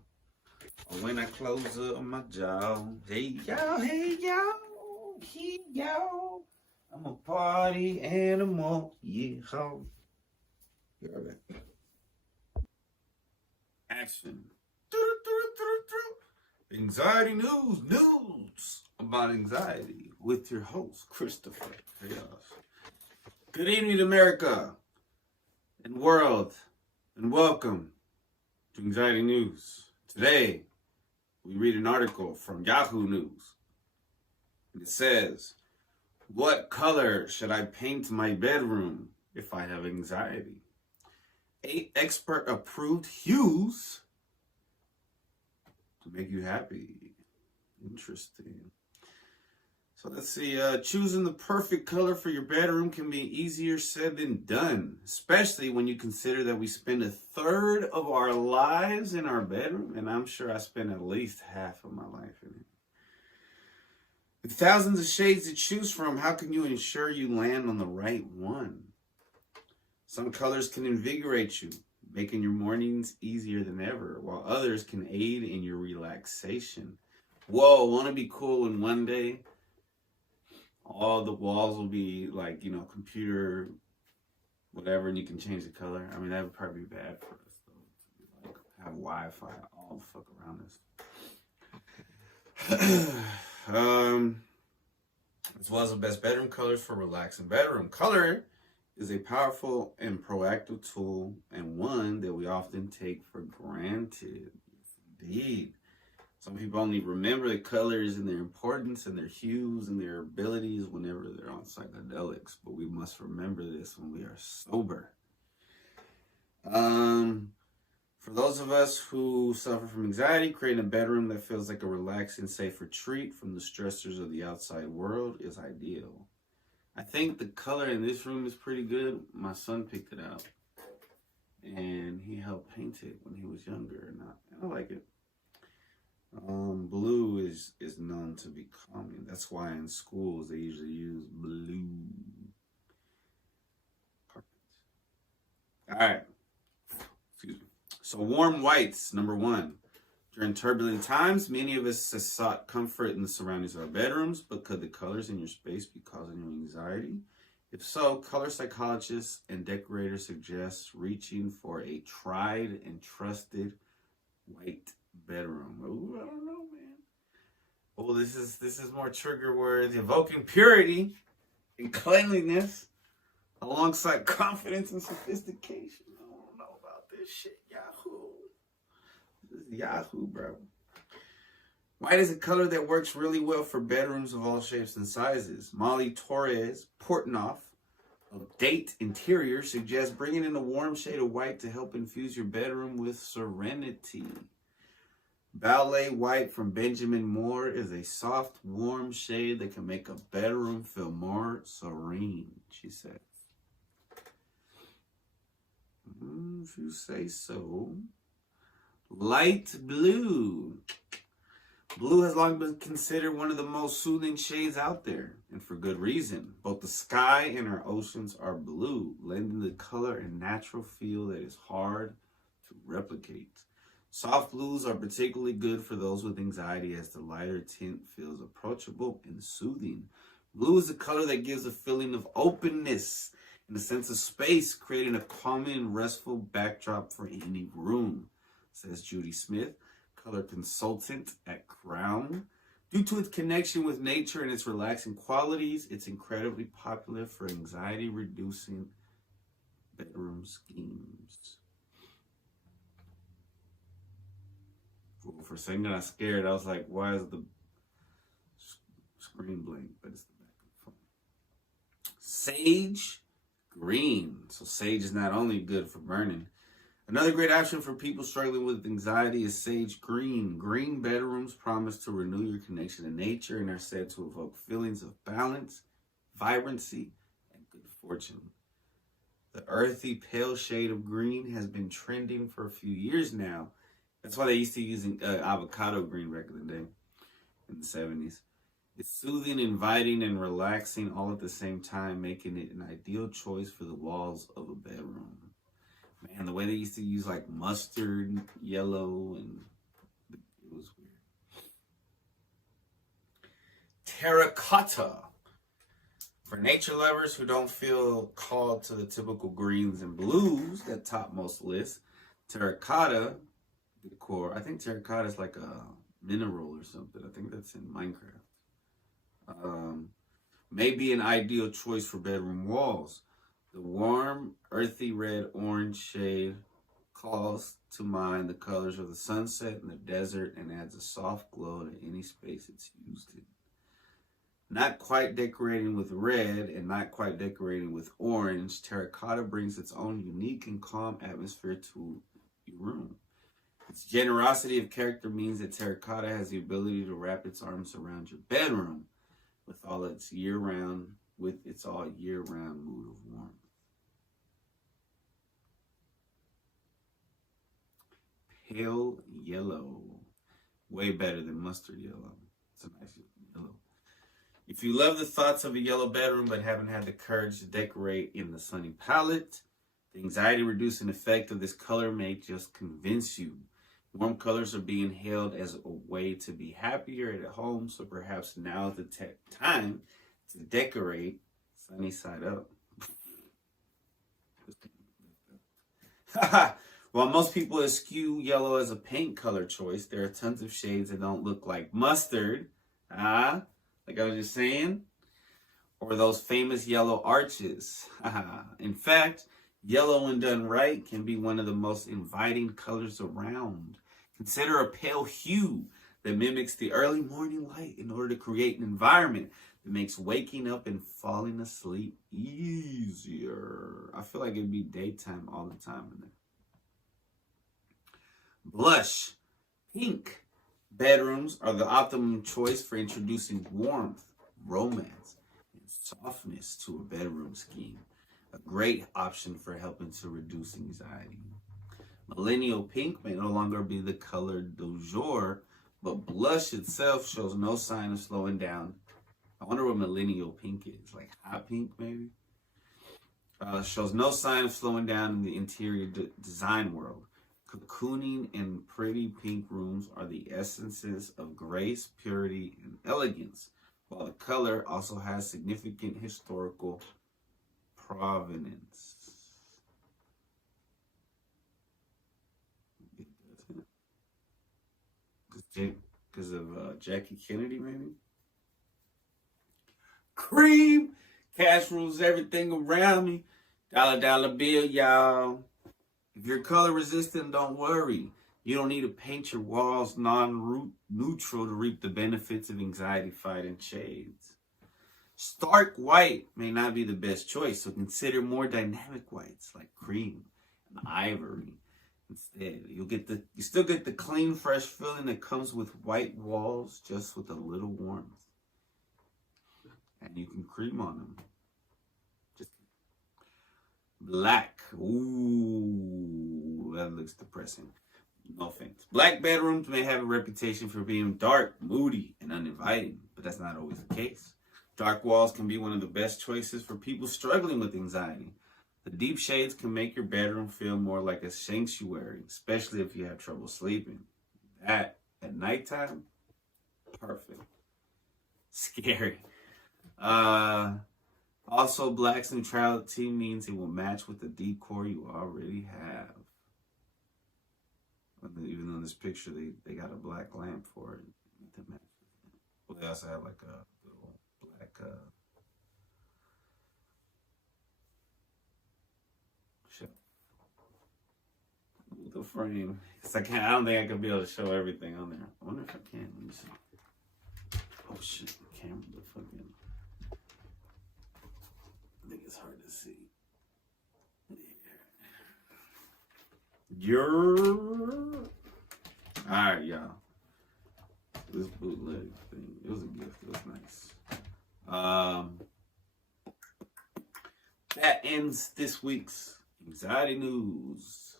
Or when I close up my jaw. Hey y'all, hey y'all, hey y'all. I'm a party animal, yeah. You heard that? Action. Anxiety news about anxiety with your host, Christopher Chaos. Good evening, America and world, and welcome to Anxiety News. Today, we read an article from Yahoo News. And it says, what color should I paint my bedroom if I have anxiety? 8 expert-approved hues to make you happy. Interesting. So let's see. Choosing the perfect color for your bedroom can be easier said than done, especially when you consider that we spend a third of our lives in our bedroom, and I'm sure I spend at least half of my life in it. With thousands of shades to choose from, how can you ensure you land on the right one? Some colors can invigorate you, making your mornings easier than ever, while others can aid in your relaxation. Whoa, want to be cool and one day all the walls will be like, computer, whatever, and you can change the color? I mean, that would probably be bad for us, though, to like have Wi-Fi all the fuck around us. As well as the best bedroom colors for relaxing bedroom. Color is a powerful and proactive tool, and one that we often take for granted. Indeed. Some people only remember the colors and their importance and their hues and their abilities whenever they're on psychedelics, but we must remember this when we are sober. For those of us who suffer from anxiety, creating a bedroom that feels like a relaxing, safe retreat from the stressors of the outside world is ideal. I think the color in this room is pretty good. My son picked it out, and he helped paint it when he was younger, and I like it. Blue is known to be calming. That's why in schools they usually use blue carpets. All right. Excuse me. So warm whites, number 1. During turbulent times, many of us have sought comfort in the surroundings of our bedrooms, but could the colors in your space be causing you anxiety? If so, color psychologists and decorators suggest reaching for a tried and trusted white bedroom. Ooh, I don't know, man. Oh, this is more trigger words. Evoking purity and cleanliness alongside confidence and sophistication. I don't know about this shit, Yahoo. This is Yahoo, bro. White is a color that works really well for bedrooms of all shapes and sizes. Molly Torres Portnoff of Date Interior suggests bringing in a warm shade of white to help infuse your bedroom with serenity. Ballet White from Benjamin Moore is a soft, warm shade that can make a bedroom feel more serene, she says. If you say so. Light blue. Blue has long been considered one of the most soothing shades out there, and for good reason. Both the sky and our oceans are blue, lending the color and natural feel that is hard to replicate. Soft blues are particularly good for those with anxiety, as the lighter tint feels approachable and soothing. Blue is a color that gives a feeling of openness and a sense of space, creating a calming and restful backdrop for any room, says Judy Smith, color consultant at Crown. Due to its connection with nature and its relaxing qualities, it's incredibly popular for anxiety-reducing bedroom schemes. For a second I was scared. I was like, why is the screen blank? But it's the back of the phone. Sage green. So sage is not only good for burning. Another great option for people struggling with anxiety is sage green. Green bedrooms promise to renew your connection to nature and are said to evoke feelings of balance, vibrancy, and good fortune. The earthy, pale shade of green has been trending for a few years now. That's why they used to use avocado green back in the day, in the 70s. It's soothing, inviting, and relaxing all at the same time, making it an ideal choice for the walls of a bedroom. Man, the way they used to use like mustard yellow, and it was weird. Terracotta. For nature lovers who don't feel called to the typical greens and blues that top most lists, terracotta decor, I think terracotta is like a mineral or something. I think that's in Minecraft. May be an ideal choice for bedroom walls. The warm, earthy red-orange shade calls to mind the colors of the sunset and the desert and adds a soft glow to any space it's used in. Not quite decorating with red and not quite decorating with orange, terracotta brings its own unique and calm atmosphere to your room. Its generosity of character means that terracotta has the ability to wrap its arms around your bedroom with its all year-round mood of warmth. Pale yellow, way better than mustard yellow. It's a nice yellow. If you love the thoughts of a yellow bedroom but haven't had the courage to decorate in the sunny palette, the anxiety-reducing effect of this color may just convince you. Warm colors are being hailed as a way to be happier at home, so perhaps now is the time to decorate sunny side up. While most people eschew yellow as a paint color choice, there are tons of shades that don't look like mustard. Like I was just saying, or those famous yellow arches. In fact, yellow when done right can be one of the most inviting colors around. Consider a pale hue that mimics the early morning light in order to create an environment that makes waking up and falling asleep easier. I feel like it'd be daytime all the time in there. Blush. Pink. Bedrooms are the optimum choice for introducing warmth, romance, and softness to a bedroom scheme. A great option for helping to reduce anxiety. Millennial pink may no longer be the color du jour, but blush itself shows no sign of slowing down. I wonder what millennial pink is, like hot pink maybe? Shows no sign of slowing down in the interior design world. Cocooning and pretty pink rooms are the essences of grace, purity, and elegance, while the color also has significant historical provenance. Because of Jackie Kennedy, maybe? Cream! Cash rules everything around me. Dollar bill, y'all. If you're color resistant, don't worry. You don't need to paint your walls non-neutral to reap the benefits of anxiety-fighting shades. Stark white may not be the best choice, so consider more dynamic whites like cream and ivory. Instead, you still get the clean, fresh feeling that comes with white walls, just with a little warmth. And you can cream on them. Black. Ooh, that looks depressing. No offense. Black bedrooms may have a reputation for being dark, moody, and uninviting, but that's not always the case. Dark walls can be one of the best choices for people struggling with anxiety. The deep shades can make your bedroom feel more like a sanctuary, especially if you have trouble sleeping. That, at nighttime, perfect. Scary. Also, black's neutrality means it will match with the decor you already have. Even though in this picture, they got a black lamp for it. Well, they also have like a little black shelf. The frame. I don't think I could be able to show everything on there. I wonder if I can. Let me see. Oh shit, the camera, the fucking... I think it's hard to see. Alright, y'all. This bootleg thing, it was a gift. It was nice. That ends this week's Anxiety News.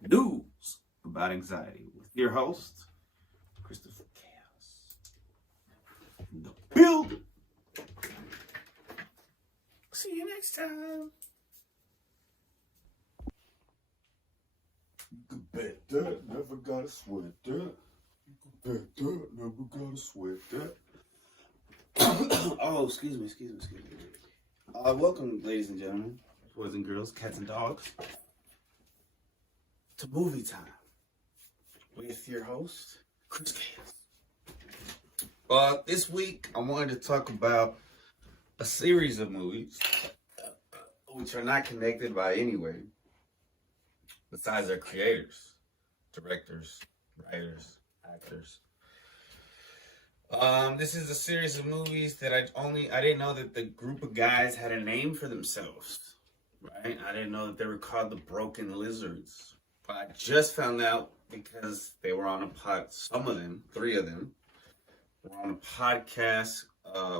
News about anxiety with your host, Christopher Chaos. building. See you next time. You can bet that, never gotta sweat that. You can bet that, never gotta sweat that. Oh, excuse me. Welcome, ladies and gentlemen, boys and girls, cats and dogs, to movie time with your host, Chris Chaos. This week, I wanted to talk about a series of movies which are not connected by any way besides their creators, directors, writers, actors. This is a series of movies that I didn't know that the group of guys had a name for themselves, right? I didn't know that they were called the Broken Lizards. But I just found out because they were on some of them, 3 of them, were on a podcast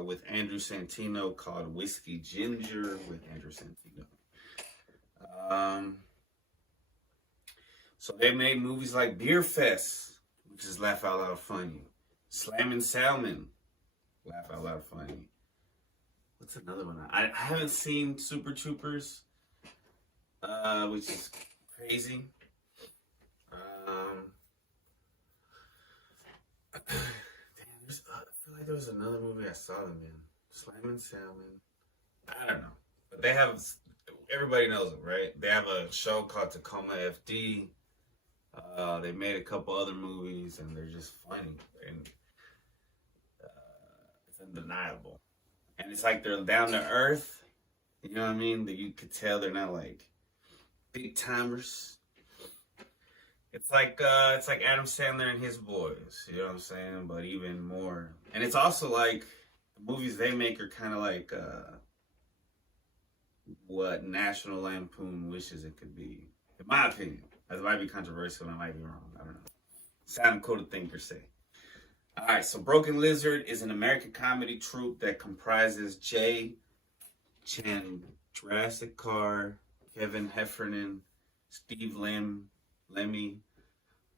with Andrew Santino called Whiskey Ginger with Andrew Santino. So they made movies like Beer Fest, which is laugh out loud funny. Slammin' Salmon, laugh out loud funny. What's another one? I haven't seen Super Troopers, which is crazy. Damn, I feel like there was another movie I saw them in. Slammin' Salmon. I don't know. But they have, everybody knows them, right? They have a show called Tacoma FD. They made a couple other movies, and they're just funny. And it's undeniable. And it's like they're down to earth. You know what I mean? That you could tell they're not like big timers. It's like Adam Sandler and his boys. You know what I'm saying? But even more. And it's also like the movies they make are kind of like what National Lampoon wishes it could be. In my opinion. That might be controversial and I might be wrong. I don't know. Sound cool to think or say. Alright, so Broken Lizard is an American comedy troupe that comprises Jay Chandrasekhar, Kevin Heffernan, Steve Lemmy,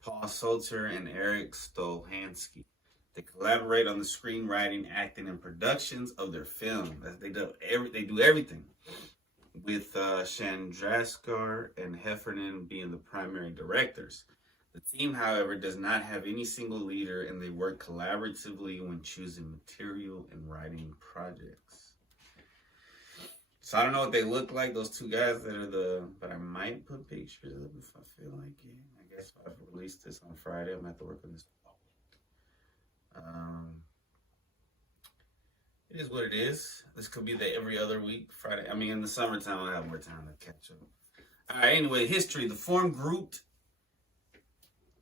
Paul Salter, and Eric Stolhansky. They collaborate on the screenwriting, acting, and productions of their film. They do everything. With Chandrasekhar and Heffernan being the primary directors. The team, however, does not have any single leader, and they work collaboratively when choosing material and writing projects. So I don't know what they look like, those 2 guys that are but I might put pictures up if I feel like it. I guess if I release this on Friday, I'm going to have to work on this. It is what it is. This could be the every other week, Friday. I mean, in the summertime, I'll have more time to catch up. All right, anyway, history. The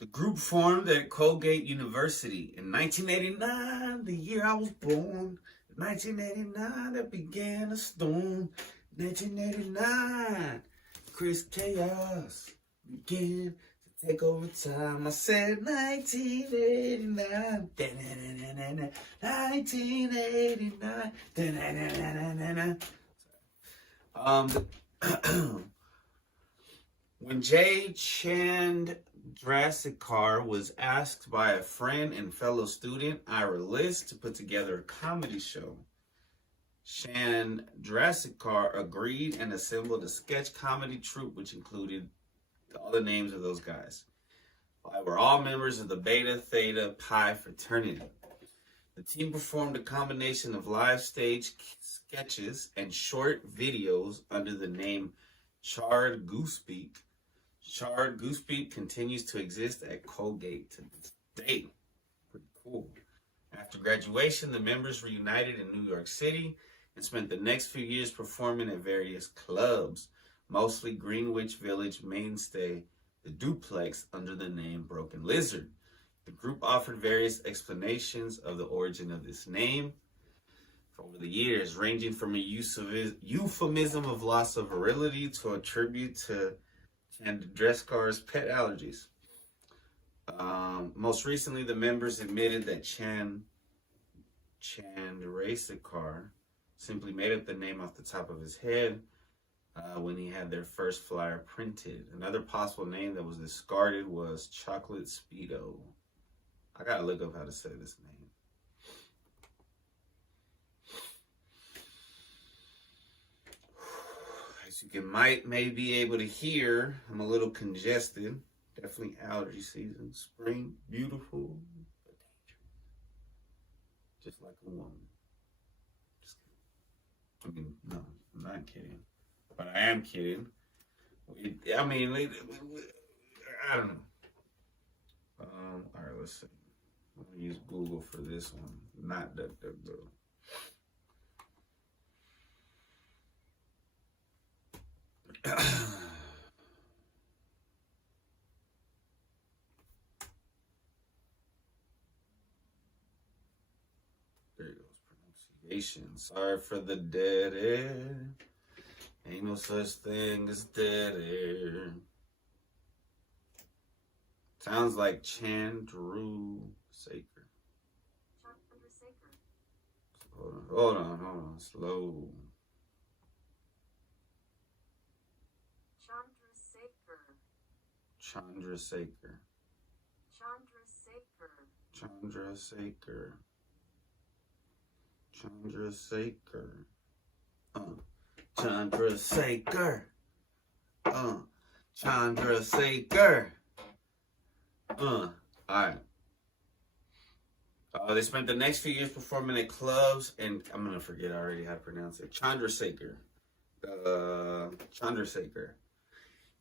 group formed at Colgate University in 1989, the year I was born. 1989, that began a storm. 1989, Chris Chaos began to take over time. I said 1989, 1989, When Jay Chandrasekhar was asked by a friend and fellow student, Ira List, to put together a comedy show, Chandrasekhar agreed and assembled a sketch comedy troupe which included all the names of those guys. They were all members of the Beta Theta Pi fraternity. The team performed a combination of live stage sketches and short videos under the name Charred Goosebeak. Charred Goosebeak continues to exist at Colgate to this day. Pretty cool. After graduation, the members reunited in New York City and spent the next few years performing at various clubs, mostly Greenwich Village mainstay, the Duplex, under the name Broken Lizard. The group offered various explanations of the origin of this name over the years, ranging from a euphemism of loss of virility to a tribute to Chandrasekhar's pet allergies. Most recently, the members admitted that Chandrasekhar simply made up the name off the top of his head when he had their first flyer printed. Another possible name that was discarded was Chocolate Speedo. I gotta look up how to say this name. As you may be able to hear, I'm a little congested. Definitely allergy season. Spring, beautiful, but dangerous. Just like a woman. Just kidding. I mean, no, I'm not kidding. But I am kidding. I don't know. All right, let's see. I'm gonna use Google for this one, not DuckDuckGo. There goes pronunciation. Sorry for the dead air. Ain't no such thing as dead air. Sounds like Chandru Saker. Hold on. Slow. Chandrasekhar. Chandrasekhar. Alright. They spent the next few years performing at clubs, and I'm gonna forget already how to pronounce it. Chandrasekhar. Chandrasekhar.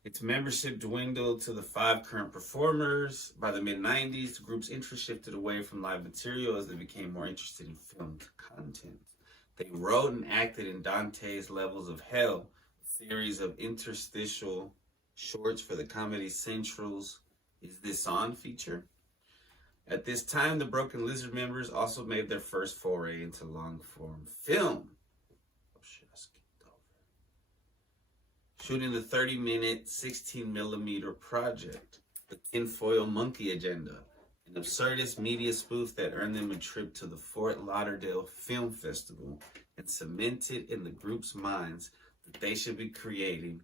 Its membership dwindled to the 5 current performers. By the mid-90s, the group's interest shifted away from live material as they became more interested in filmed content. They wrote and acted in Dante's Levels of Hell, a series of interstitial shorts for the Comedy Central's Is This On feature. At this time, the Broken Lizard members also made their first foray into long-form film. Shooting the 30-minute 16mm project, The Tinfoil Monkey Agenda, an absurdist media spoof that earned them a trip to the Fort Lauderdale Film Festival and cemented in the group's minds that they should be creating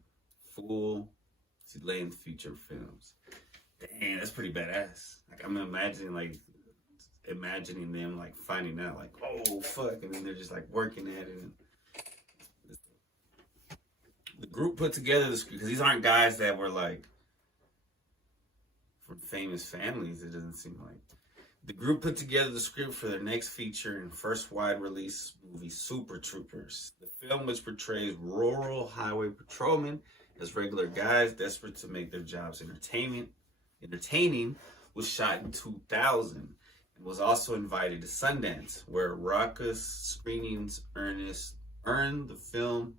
full-length feature films. Damn, that's pretty badass. Like, I'm imagining them like finding out like, oh fuck, and then they're just like working at it. The group put together the script because these aren't guys that were like from famous families. It doesn't seem like. The group put together the script for their next feature and first wide release movie, Super Troopers. The film, which portrays rural highway patrolmen as regular guys desperate to make their jobs entertaining, was shot in 2000 and was also invited to Sundance, where raucous screenings earned the film.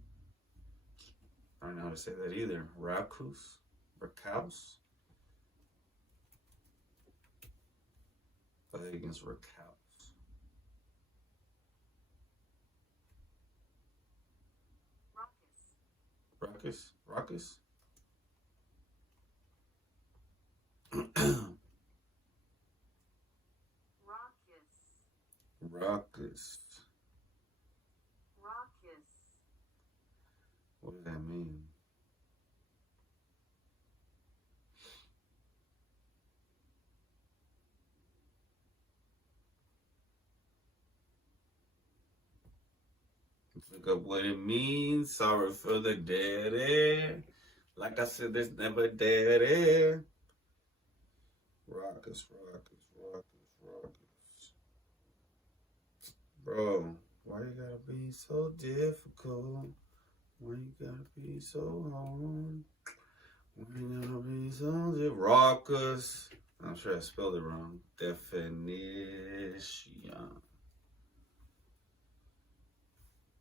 I don't know how to say that either. Raucous? I think it's Raucous. Raucous? Raucous? Raucous. What does that mean? Let's look up what it means. Sorry for the dead air. Like I said, there's never dead air. Raucous. Bro, why you gotta be so difficult? Why you gotta be so hard? Why you gotta be so raucous? I'm sure I spelled it wrong. Definition.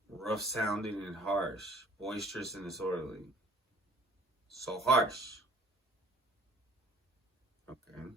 Rough sounding and harsh. Boisterous and disorderly. So harsh. Okay.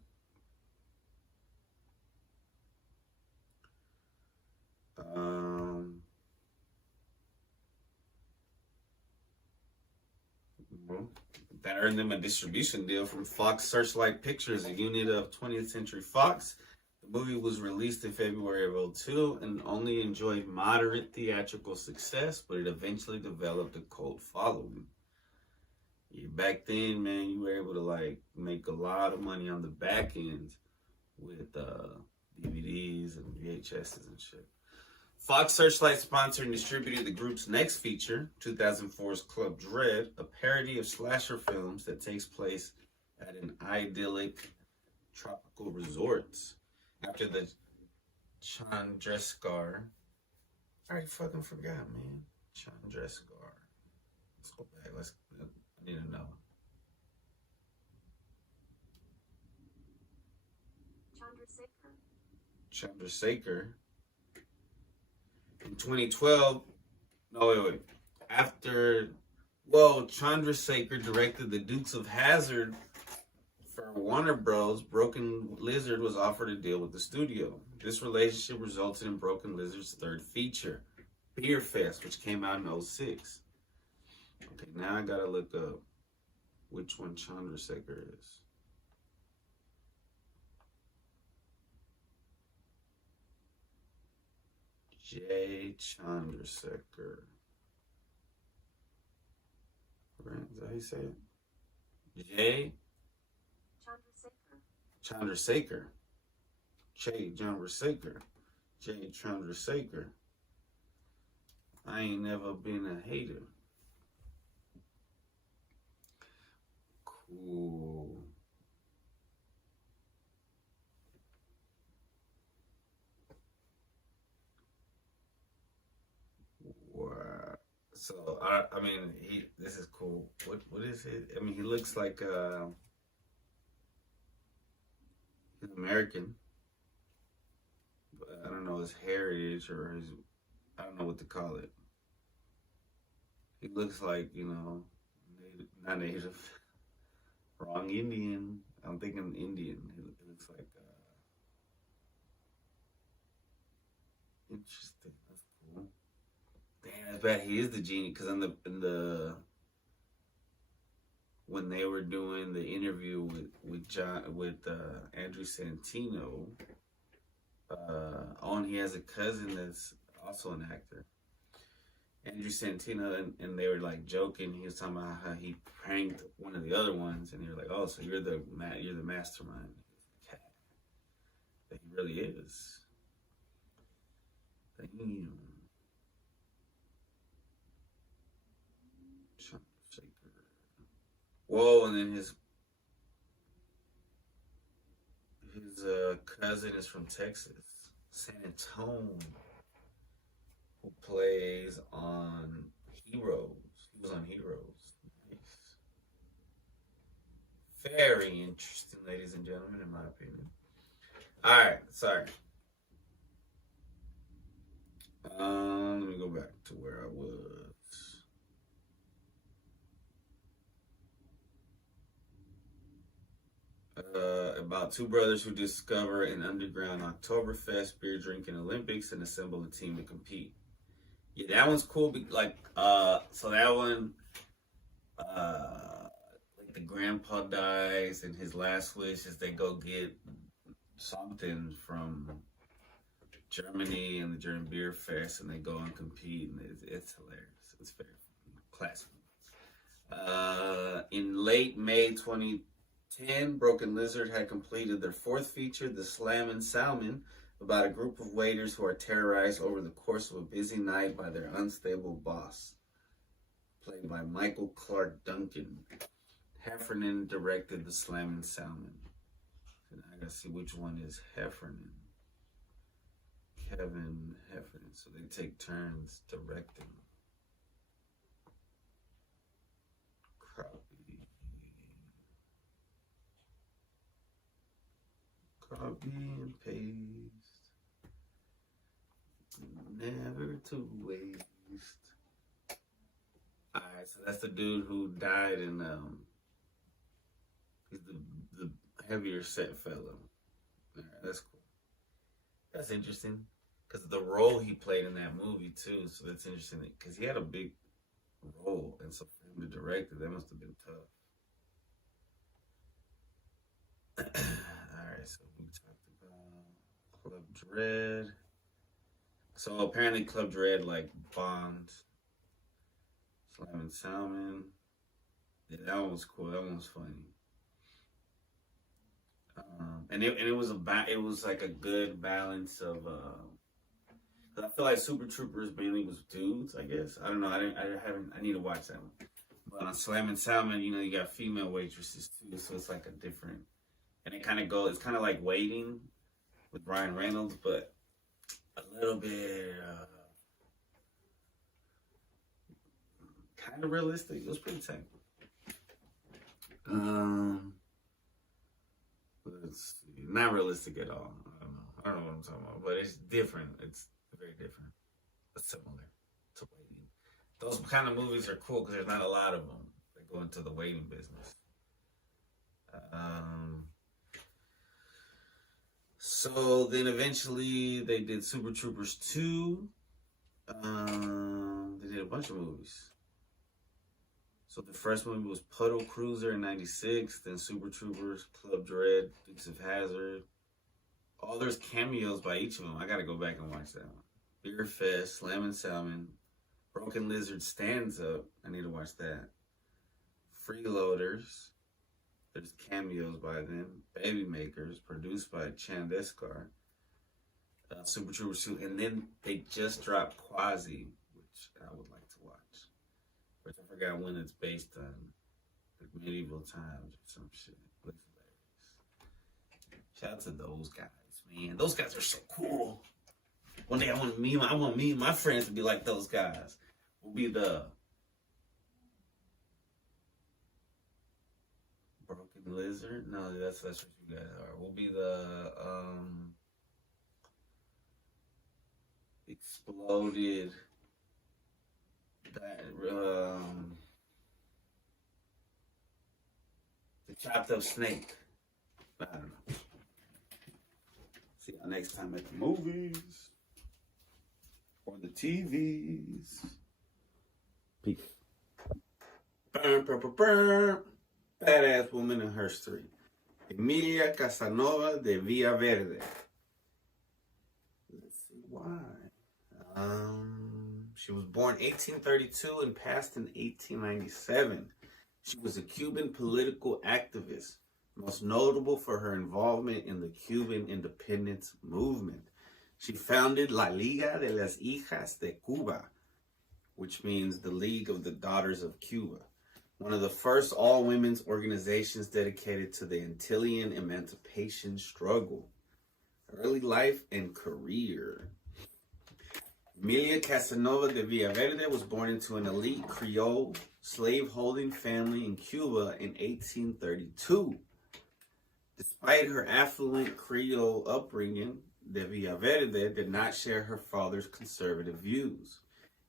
That earned them a distribution deal from Fox Searchlight Pictures, a unit of 20th Century Fox. The movie was released in February of 2002 and only enjoyed moderate theatrical success, but it eventually developed a cult following. Yeah, back then, man, you were able to like make a lot of money on the back end with DVDs and VHSs and shit. Fox Searchlight sponsored and distributed the group's next feature, 2004's Club Dread, a parody of slasher films that takes place at an idyllic tropical resort. After the Chandreskar, I already fucking forgot, man. Chandreskar. Let's go back. I need to know. Chandrasekhar. In 2012, no, wait. Chandrasekhar directed The Dukes of Hazzard for Warner Bros. Broken Lizard was offered a deal with the studio. This relationship resulted in Broken Lizard's third feature, Beer Fest, which came out in 2006. Okay, now I gotta look up which one Chandrasekhar is. J. Chandrasekhar. Right? Is that how you say it? J. Chandrasekhar. J. Chandrasekhar. J. Chandrasekhar. I ain't never been a hater. Cool. Wow. So I mean, this is cool. What is it? I mean, he looks like he's American, but I don't know his heritage or his, I don't know what to call it. He looks like, not native, wrong Indian. I'm thinking Indian. He looks like interesting. That's cool. Damn, that's bad. He is the genie because in the when they were doing the interview with Andrew Santino, he has a cousin that's also an actor, Andrew Santino, and they were like joking. He was talking about how he pranked one of the other ones, and they were like, "Oh, so you're the mastermind." But he really is. Damn. Whoa, and then his cousin is from Texas, San Antonio, who plays on Heroes. He was on Heroes. Nice. Very interesting, ladies and gentlemen, in my opinion. All right, sorry. Let me go back to where I was. About two brothers who discover an underground Oktoberfest beer drinking Olympics and assemble a team to compete. Yeah, that one's cool. So that one, like the grandpa dies, and his last wish is they go get something from Germany and the German Beer Fest, and they go and compete, and it's hilarious. It's very classic. In late May 2010, Broken Lizard had completed their fourth feature, The Slammin' Salmon, about a group of waiters who are terrorized over the course of a busy night by their unstable boss, played by Michael Clark Duncan. Heffernan directed The Slammin' Salmon. And I gotta see which one is Heffernan. Kevin Heffernan. So they take turns directing. Copy and paste. Never to waste. Alright, so that's the dude who died in he's the heavier set fellow. Alright, that's cool. That's interesting. Because the role he played in that movie too, so that's interesting because he had a big role, and so for him to direct it, that must have been tough. Alright, so we talked about Club Dread. So apparently Club Dread like Bond, Slammin' Salmon. Yeah, that one was cool. That one was funny. And it was like a good balance of I feel like Super Troopers mainly was dudes, I guess. I don't know. I need to watch that one. But on Slam and Salmon, you know, you got female waitresses too, so it's like a different. And it kind of goes. It's kind of like Waiting with Ryan Reynolds, but a little bit kind of realistic. It was pretty tight. Let's see. Not realistic at all. I don't know what I'm talking about, but it's different. It's very different, but similar to Waiting. Those kind of movies are cool because there's not a lot of them that go into the waiting business. So then eventually they did Super Troopers 2. They did a bunch of movies. So the first movie was Puddle Cruiser in '96, then Super Troopers, Club Dread, Dukes of Hazzard. Oh, there's cameos by each of them. I gotta go back and watch that one. Beer Fest, Slam and Salmon, Broken Lizard Stands Up. I need to watch that. Freeloaders. There's cameos by them. Baby Makers, produced by Chandeskar. Super Troopers 2. And then they just dropped Quasi, which I would like to watch. Which I forgot when it's based on. Like medieval times or some shit. Looks hilarious. Shout out to those guys, man. Those guys are so cool. One day I want me and my friends to be like those guys. We'll be the Broken Lizard. No, that's what you guys are. We'll be the Exploded. The Chopped Up Snake. I don't know. See y'all next time at the movies or the TVs. Peace. Burn, burn, burn. Badass woman in history. Emilia Casanova de Villaverde. Let's see why. She was born 1832 and passed in 1897. She was a Cuban political activist, most notable for her involvement in the Cuban independence movement. She founded La Liga de las Hijas de Cuba, which means the League of the Daughters of Cuba, one of the first all-women's organizations dedicated to the Antillean emancipation struggle. Early life and career. Emilia Casanova de Villaverde was born into an elite Creole slave-holding family in Cuba in 1832. Despite her affluent Creole upbringing, de Villaverde did not share her father's conservative views.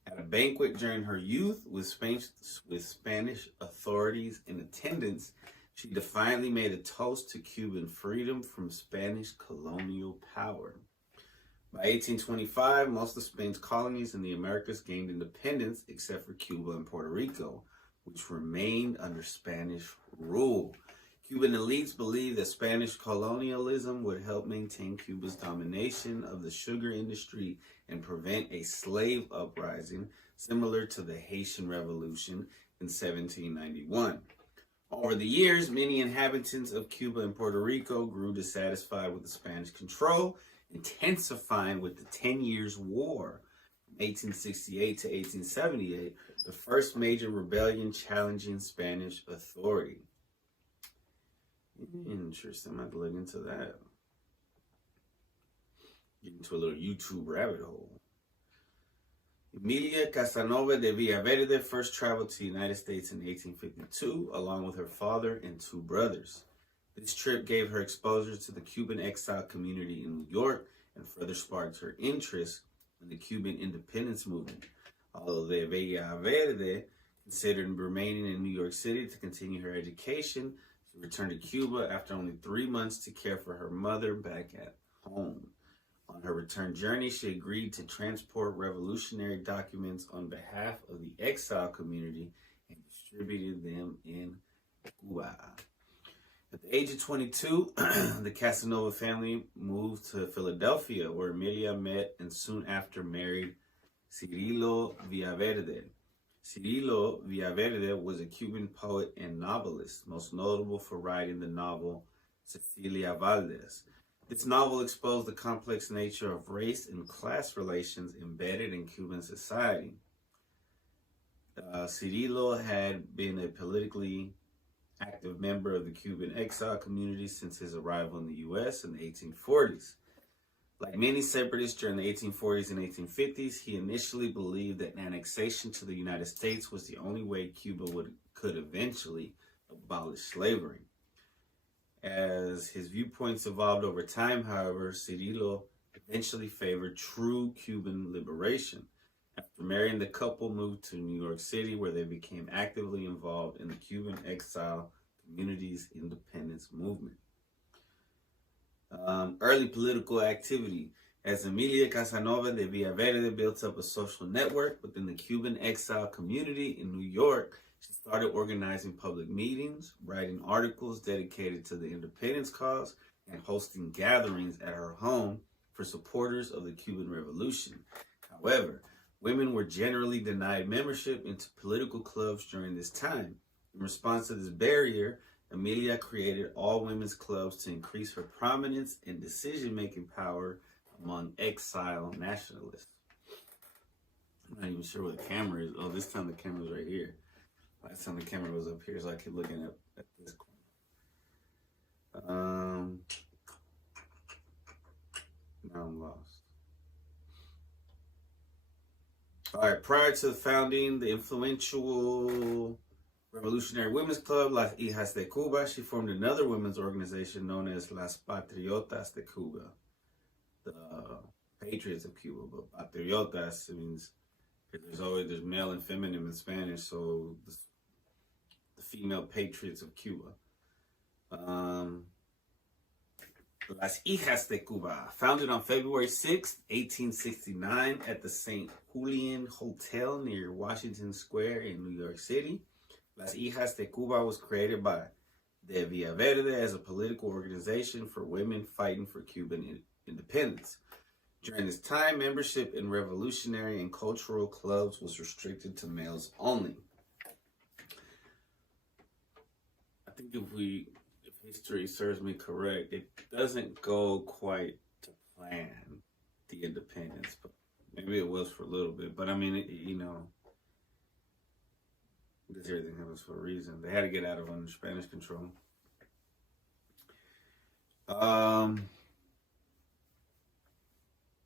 At a banquet during her youth with Spanish authorities in attendance, she defiantly made a toast to Cuban freedom from Spanish colonial power. By 1825, most of Spain's colonies in the Americas gained independence except for Cuba and Puerto Rico, which remained under Spanish rule. Cuban elites believed that Spanish colonialism would help maintain Cuba's domination of the sugar industry and prevent a slave uprising similar to the Haitian Revolution in 1791. Over the years, many inhabitants of Cuba and Puerto Rico grew dissatisfied with the Spanish control, intensifying with the 10 Years' War from 1868 to 1878, the first major rebellion challenging Spanish authority. Interesting. I'm going to look into that. Get into a little YouTube rabbit hole. Emilia Casanova de Villaverde first traveled to the United States in 1852, along with her father and two brothers. This trip gave her exposure to the Cuban exile community in New York and further sparked her interest in the Cuban independence movement. Although de Villaverde considered remaining in New York City to continue her education, she returned to Cuba after only 3 months to care for her mother back at home. On her return journey, she agreed to transport revolutionary documents on behalf of the exile community and distributed them in Cuba. At the age of 22, the Casanova family moved to Philadelphia, where Emilia met and soon after married Cirilo Villaverde. Cirilo Villaverde was a Cuban poet and novelist, most notable for writing the novel Cecilia Valdés. This novel exposed the complex nature of race and class relations embedded in Cuban society. Cirilo had been a politically active member of the Cuban exile community since his arrival in the U.S. in the 1840s. Like many separatists during the 1840s and 1850s, he initially believed that annexation to the United States was the only way Cuba could eventually abolish slavery. As his viewpoints evolved over time, however, Cirilo eventually favored true Cuban liberation. After marrying, the couple moved to New York City, where they became actively involved in the Cuban exile community's independence movement. Early political activity. As Emilia Casanova de Villaverde built up a social network within the Cuban exile community in New York, she started organizing public meetings, writing articles dedicated to the independence cause, and hosting gatherings at her home for supporters of the Cuban Revolution. However, women were generally denied membership into political clubs during this time. In response to this barrier, Emilia created all women's clubs to increase her prominence and decision-making power among exile nationalists. I'm not even sure where the camera is. Oh, this time the camera's right here. Last time the camera was up here, so I keep looking at this corner. Now I'm lost. All right, prior to the founding, the influential Revolutionary Women's Club, Las Hijas de Cuba, she formed another women's organization known as Las Patriotas de Cuba, the Patriots of Cuba. But Patriotas means there's male and feminine in Spanish, so the female patriots of Cuba. Las Hijas de Cuba, founded on February 6, 1869 at the St. Julian Hotel near Washington Square in New York City. Las Hijas de Cuba was created by de Villaverde as a political organization for women fighting for Cuban independence. During this time, membership in revolutionary and cultural clubs was restricted to males only. I think if history serves me correct, it doesn't go quite to plan, the independence, but maybe it was for a little bit. But I mean, because everything happens for a reason. They had to get out of under Spanish control.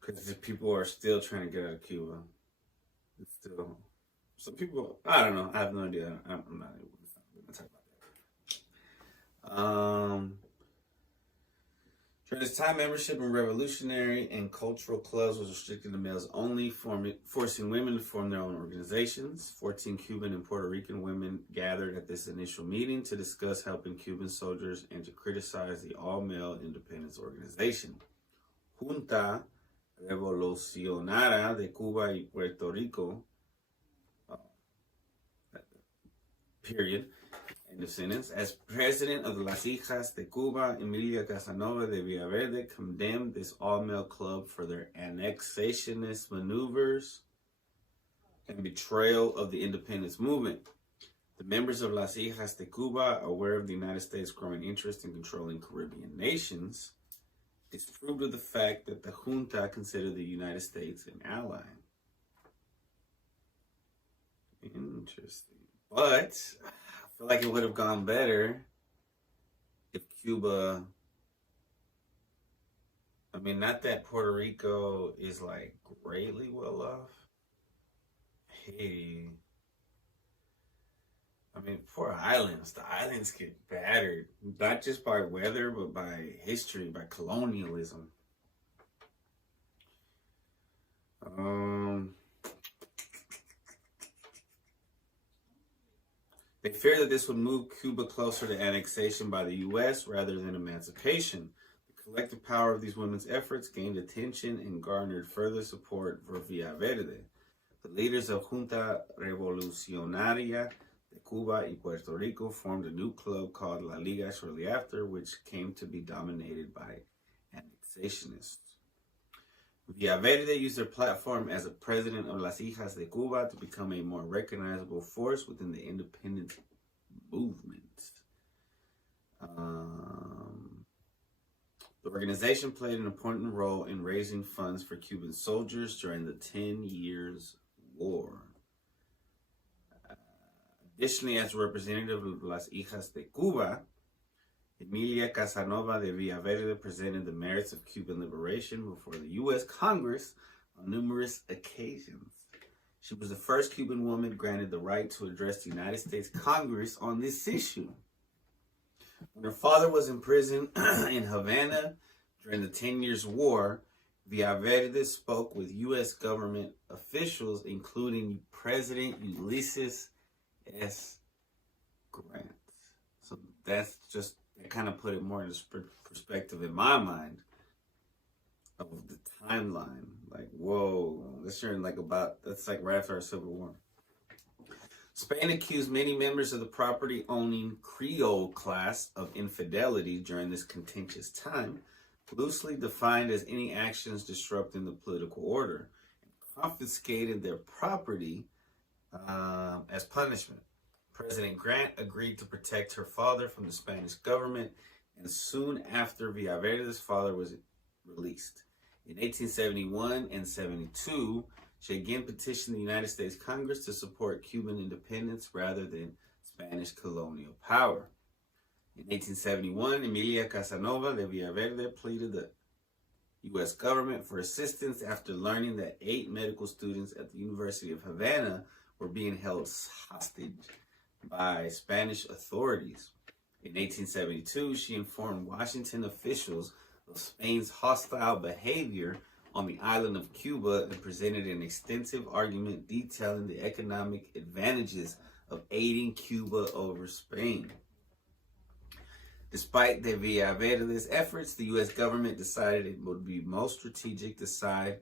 Because people are still trying to get out of Cuba. It's still, some people, I don't know. I have no idea. I'm not able to talk about that. During this time, membership in revolutionary and cultural clubs was restricted to males only, forcing women to form their own organizations. 14 Cuban and Puerto Rican women gathered at this initial meeting to discuss helping Cuban soldiers and to criticize the all-male independence organization. Junta Revolucionaria de Cuba y Puerto Rico, period. End of sentence. As president of the Las Hijas de Cuba, Emilia Casanova de Villaverde condemned this all-male club for their annexationist maneuvers and betrayal of the independence movement. The members of Las Hijas de Cuba, aware of the United States' growing interest in controlling Caribbean nations, disapproved of the fact that the junta considered the United States an ally. Interesting. But I feel like it would have gone better if Cuba, I mean, not that Puerto Rico is like greatly well off. Haiti, I mean, poor islands. The islands get battered, not just by weather, but by history, by colonialism. They feared that this would move Cuba closer to annexation by the U.S. rather than emancipation. The collective power of these women's efforts gained attention and garnered further support for Villaverde. The leaders of Junta Revolucionaria de Cuba y Puerto Rico formed a new club called La Liga shortly after, which came to be dominated by annexationists. Villaverde used their platform as a president of Las Hijas de Cuba to become a more recognizable force within the independence movement. The organization played an important role in raising funds for Cuban soldiers during the 10 Years' War. Additionally, as representative of Las Hijas de Cuba, Emilia Casanova de Villaverde presented the merits of Cuban liberation before the U.S. Congress on numerous occasions. She was the first Cuban woman granted the right to address the United States Congress on this issue. When her father was in prison in Havana during the 10 Years' War, Villaverde spoke with U.S. government officials, including President Ulysses S. Grant. So that's just, that kind of put it more into perspective in my mind of the timeline. Like, whoa, that's right after our Civil War. Spain accused many members of the property-owning Creole class of infidelity during this contentious time, loosely defined as any actions disrupting the political order, and confiscated their property as punishment. President Grant agreed to protect her father from the Spanish government, and soon after, Villaverde's father was released. In 1871 and 72, she again petitioned the United States Congress to support Cuban independence rather than Spanish colonial power. In 1871, Emilia Casanova de Villaverde pleaded the U.S. government for assistance after learning that 8 medical students at the University of Havana were being held hostage by Spanish authorities. In 1872, she informed Washington officials of Spain's hostile behavior on the island of Cuba and presented an extensive argument detailing the economic advantages of aiding Cuba over Spain. Despite de Villaverde's efforts, the U.S. government decided it would be most strategic to side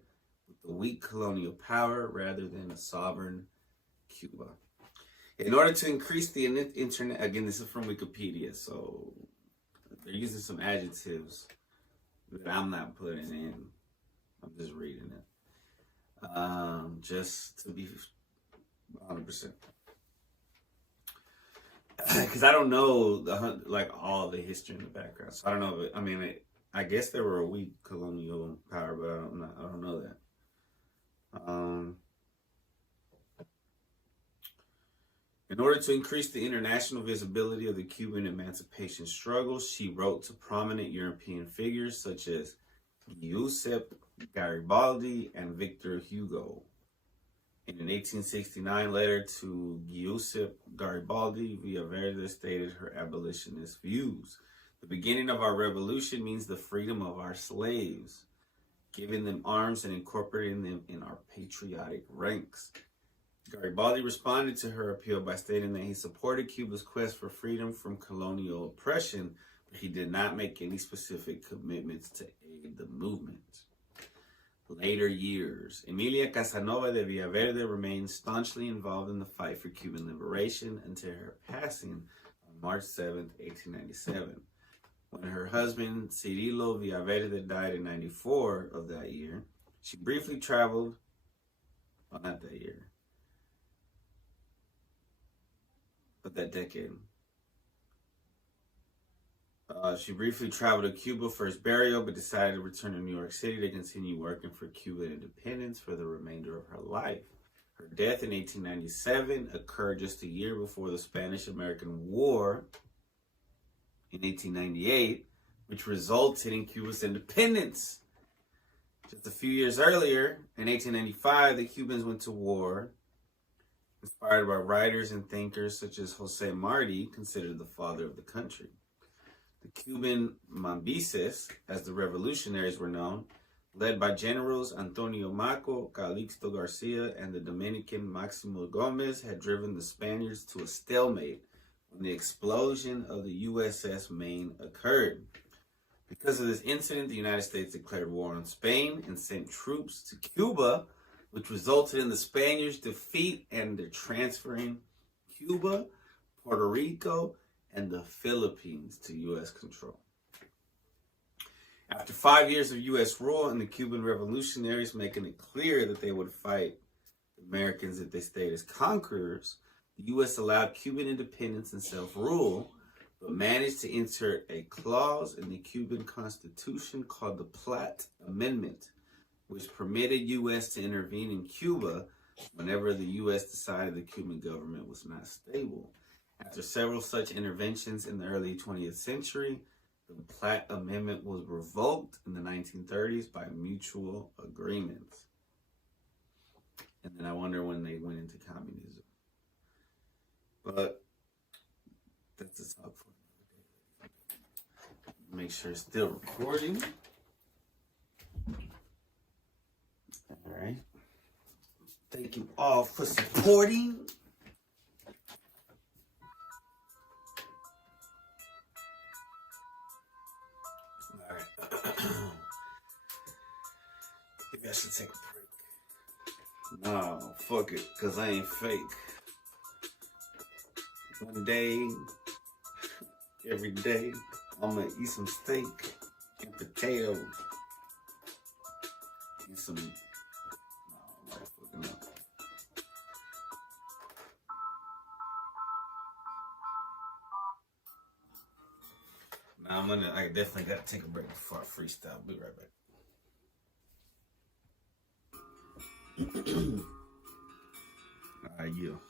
with the weak colonial power rather than a sovereign Cuba. In order to increase the internet, again, this is from Wikipedia, so they're using some adjectives that I'm not putting in. I'm just reading it. Just to be 100%. Because I don't know all the history in the background, so I don't know. I guess they were a weak colonial power, but I don't know that. In order to increase the international visibility of the Cuban emancipation struggle, she wrote to prominent European figures such as Giuseppe Garibaldi and Victor Hugo. In an 1869 letter to Giuseppe Garibaldi, Villaverde stated her abolitionist views. The beginning of our revolution means the freedom of our slaves, giving them arms and incorporating them in our patriotic ranks. Garibaldi responded to her appeal by stating that he supported Cuba's quest for freedom from colonial oppression, but he did not make any specific commitments to aid the movement. Later years. Emilia Casanova de Villaverde remained staunchly involved in the fight for Cuban liberation until her passing on March 7, 1897. When her husband, Cirilo Villaverde, died in 94 of that year, she briefly traveled, well, not that year, but that decade. She briefly traveled to Cuba for his burial, but decided to return to New York City to continue working for Cuban independence for the remainder of her life. Her death in 1897 occurred just a year before the Spanish-American War in 1898, which resulted in Cuba's independence. Just a few years earlier, in 1895, the Cubans went to war, inspired by writers and thinkers such as Jose Marti, considered the father of the country. The Cuban Mambises, as the revolutionaries were known, led by generals Antonio Maco, Calixto Garcia, and the Dominican Maximo Gomez, had driven the Spaniards to a stalemate when the explosion of the USS Maine occurred. Because of this incident, the United States declared war on Spain and sent troops to Cuba, which resulted in the Spaniards' defeat and the transferring Cuba, Puerto Rico, and the Philippines to U.S. control. After 5 years of U.S. rule and the Cuban revolutionaries making it clear that they would fight the Americans if they stayed as conquerors, the U.S. allowed Cuban independence and self-rule, but managed to insert a clause in the Cuban Constitution called the Platt Amendment, which permitted U.S. to intervene in Cuba whenever the U.S. decided the Cuban government was not stable. After several such interventions in the early 20th century, the Platt Amendment was revoked in the 1930s by mutual agreements. And then I wonder when they went into communism. But that's a talk for another day. Make sure it's still recording. All right. Thank you all for supporting. All right. Maybe I should take a break. No, fuck it, because I ain't fake. One day, every day, I'm gonna eat some steak and potatoes and some. No, I'm not fucking up. Nah, I definitely gotta take a break before I freestyle. Be right back. Alright, yo.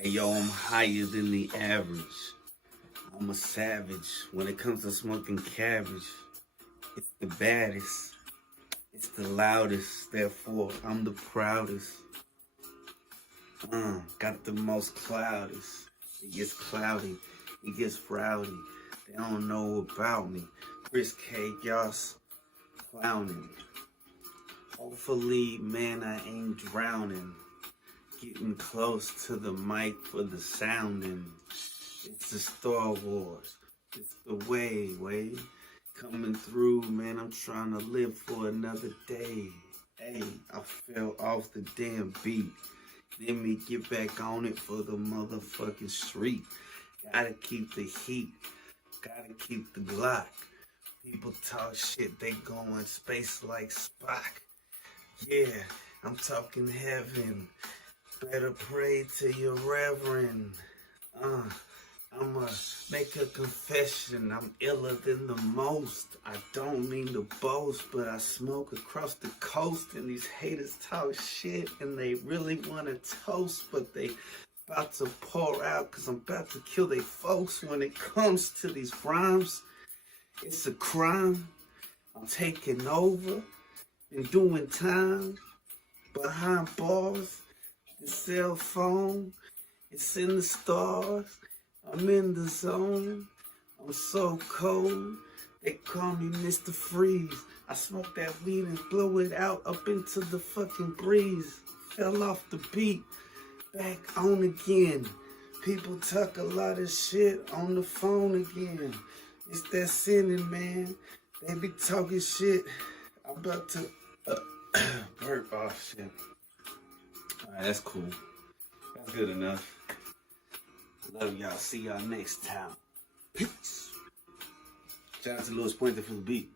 Hey, yo, I'm higher than the average. I'm a savage when it comes to smoking cabbage. It's the baddest. It's the loudest. Therefore, I'm the proudest. Got the most cloudest. It gets cloudy. It gets rowdy. They don't know about me. Chris K, y'all's clowning. Hopefully, man, I ain't drowning. Getting close to the mic for the sounding. It's the Star Wars. It's the way. Coming through, man, I'm trying to live for another day. Hey, I fell off the damn beat. Let me get back on it for the motherfucking street. Gotta keep the heat. Gotta keep the Glock. People talk shit, they going space like Spock. Yeah, I'm talking heaven. Better pray to your reverend. I'ma make a confession. I'm iller than the most. I don't mean to boast, but I smoke across the coast and these haters talk shit and they really want to toast, but they about to pour out because I'm about to kill they folks. When it comes to these rhymes, it's a crime. I'm taking over and doing time behind bars. The cell phone, it's in the stars. I'm in the zone. I'm so cold. They call me Mr. Freeze. I smoke that weed and blow it out up into the fucking breeze. Fell off the beat. Back on again. People talk a lot of shit on the phone again. It's that sinning, man. They be talking shit. I'm about to burp off shit. Alright, that's cool. That's good enough. Love y'all. See y'all next time. Peace. Shout out to Lewis Pointer for the beat.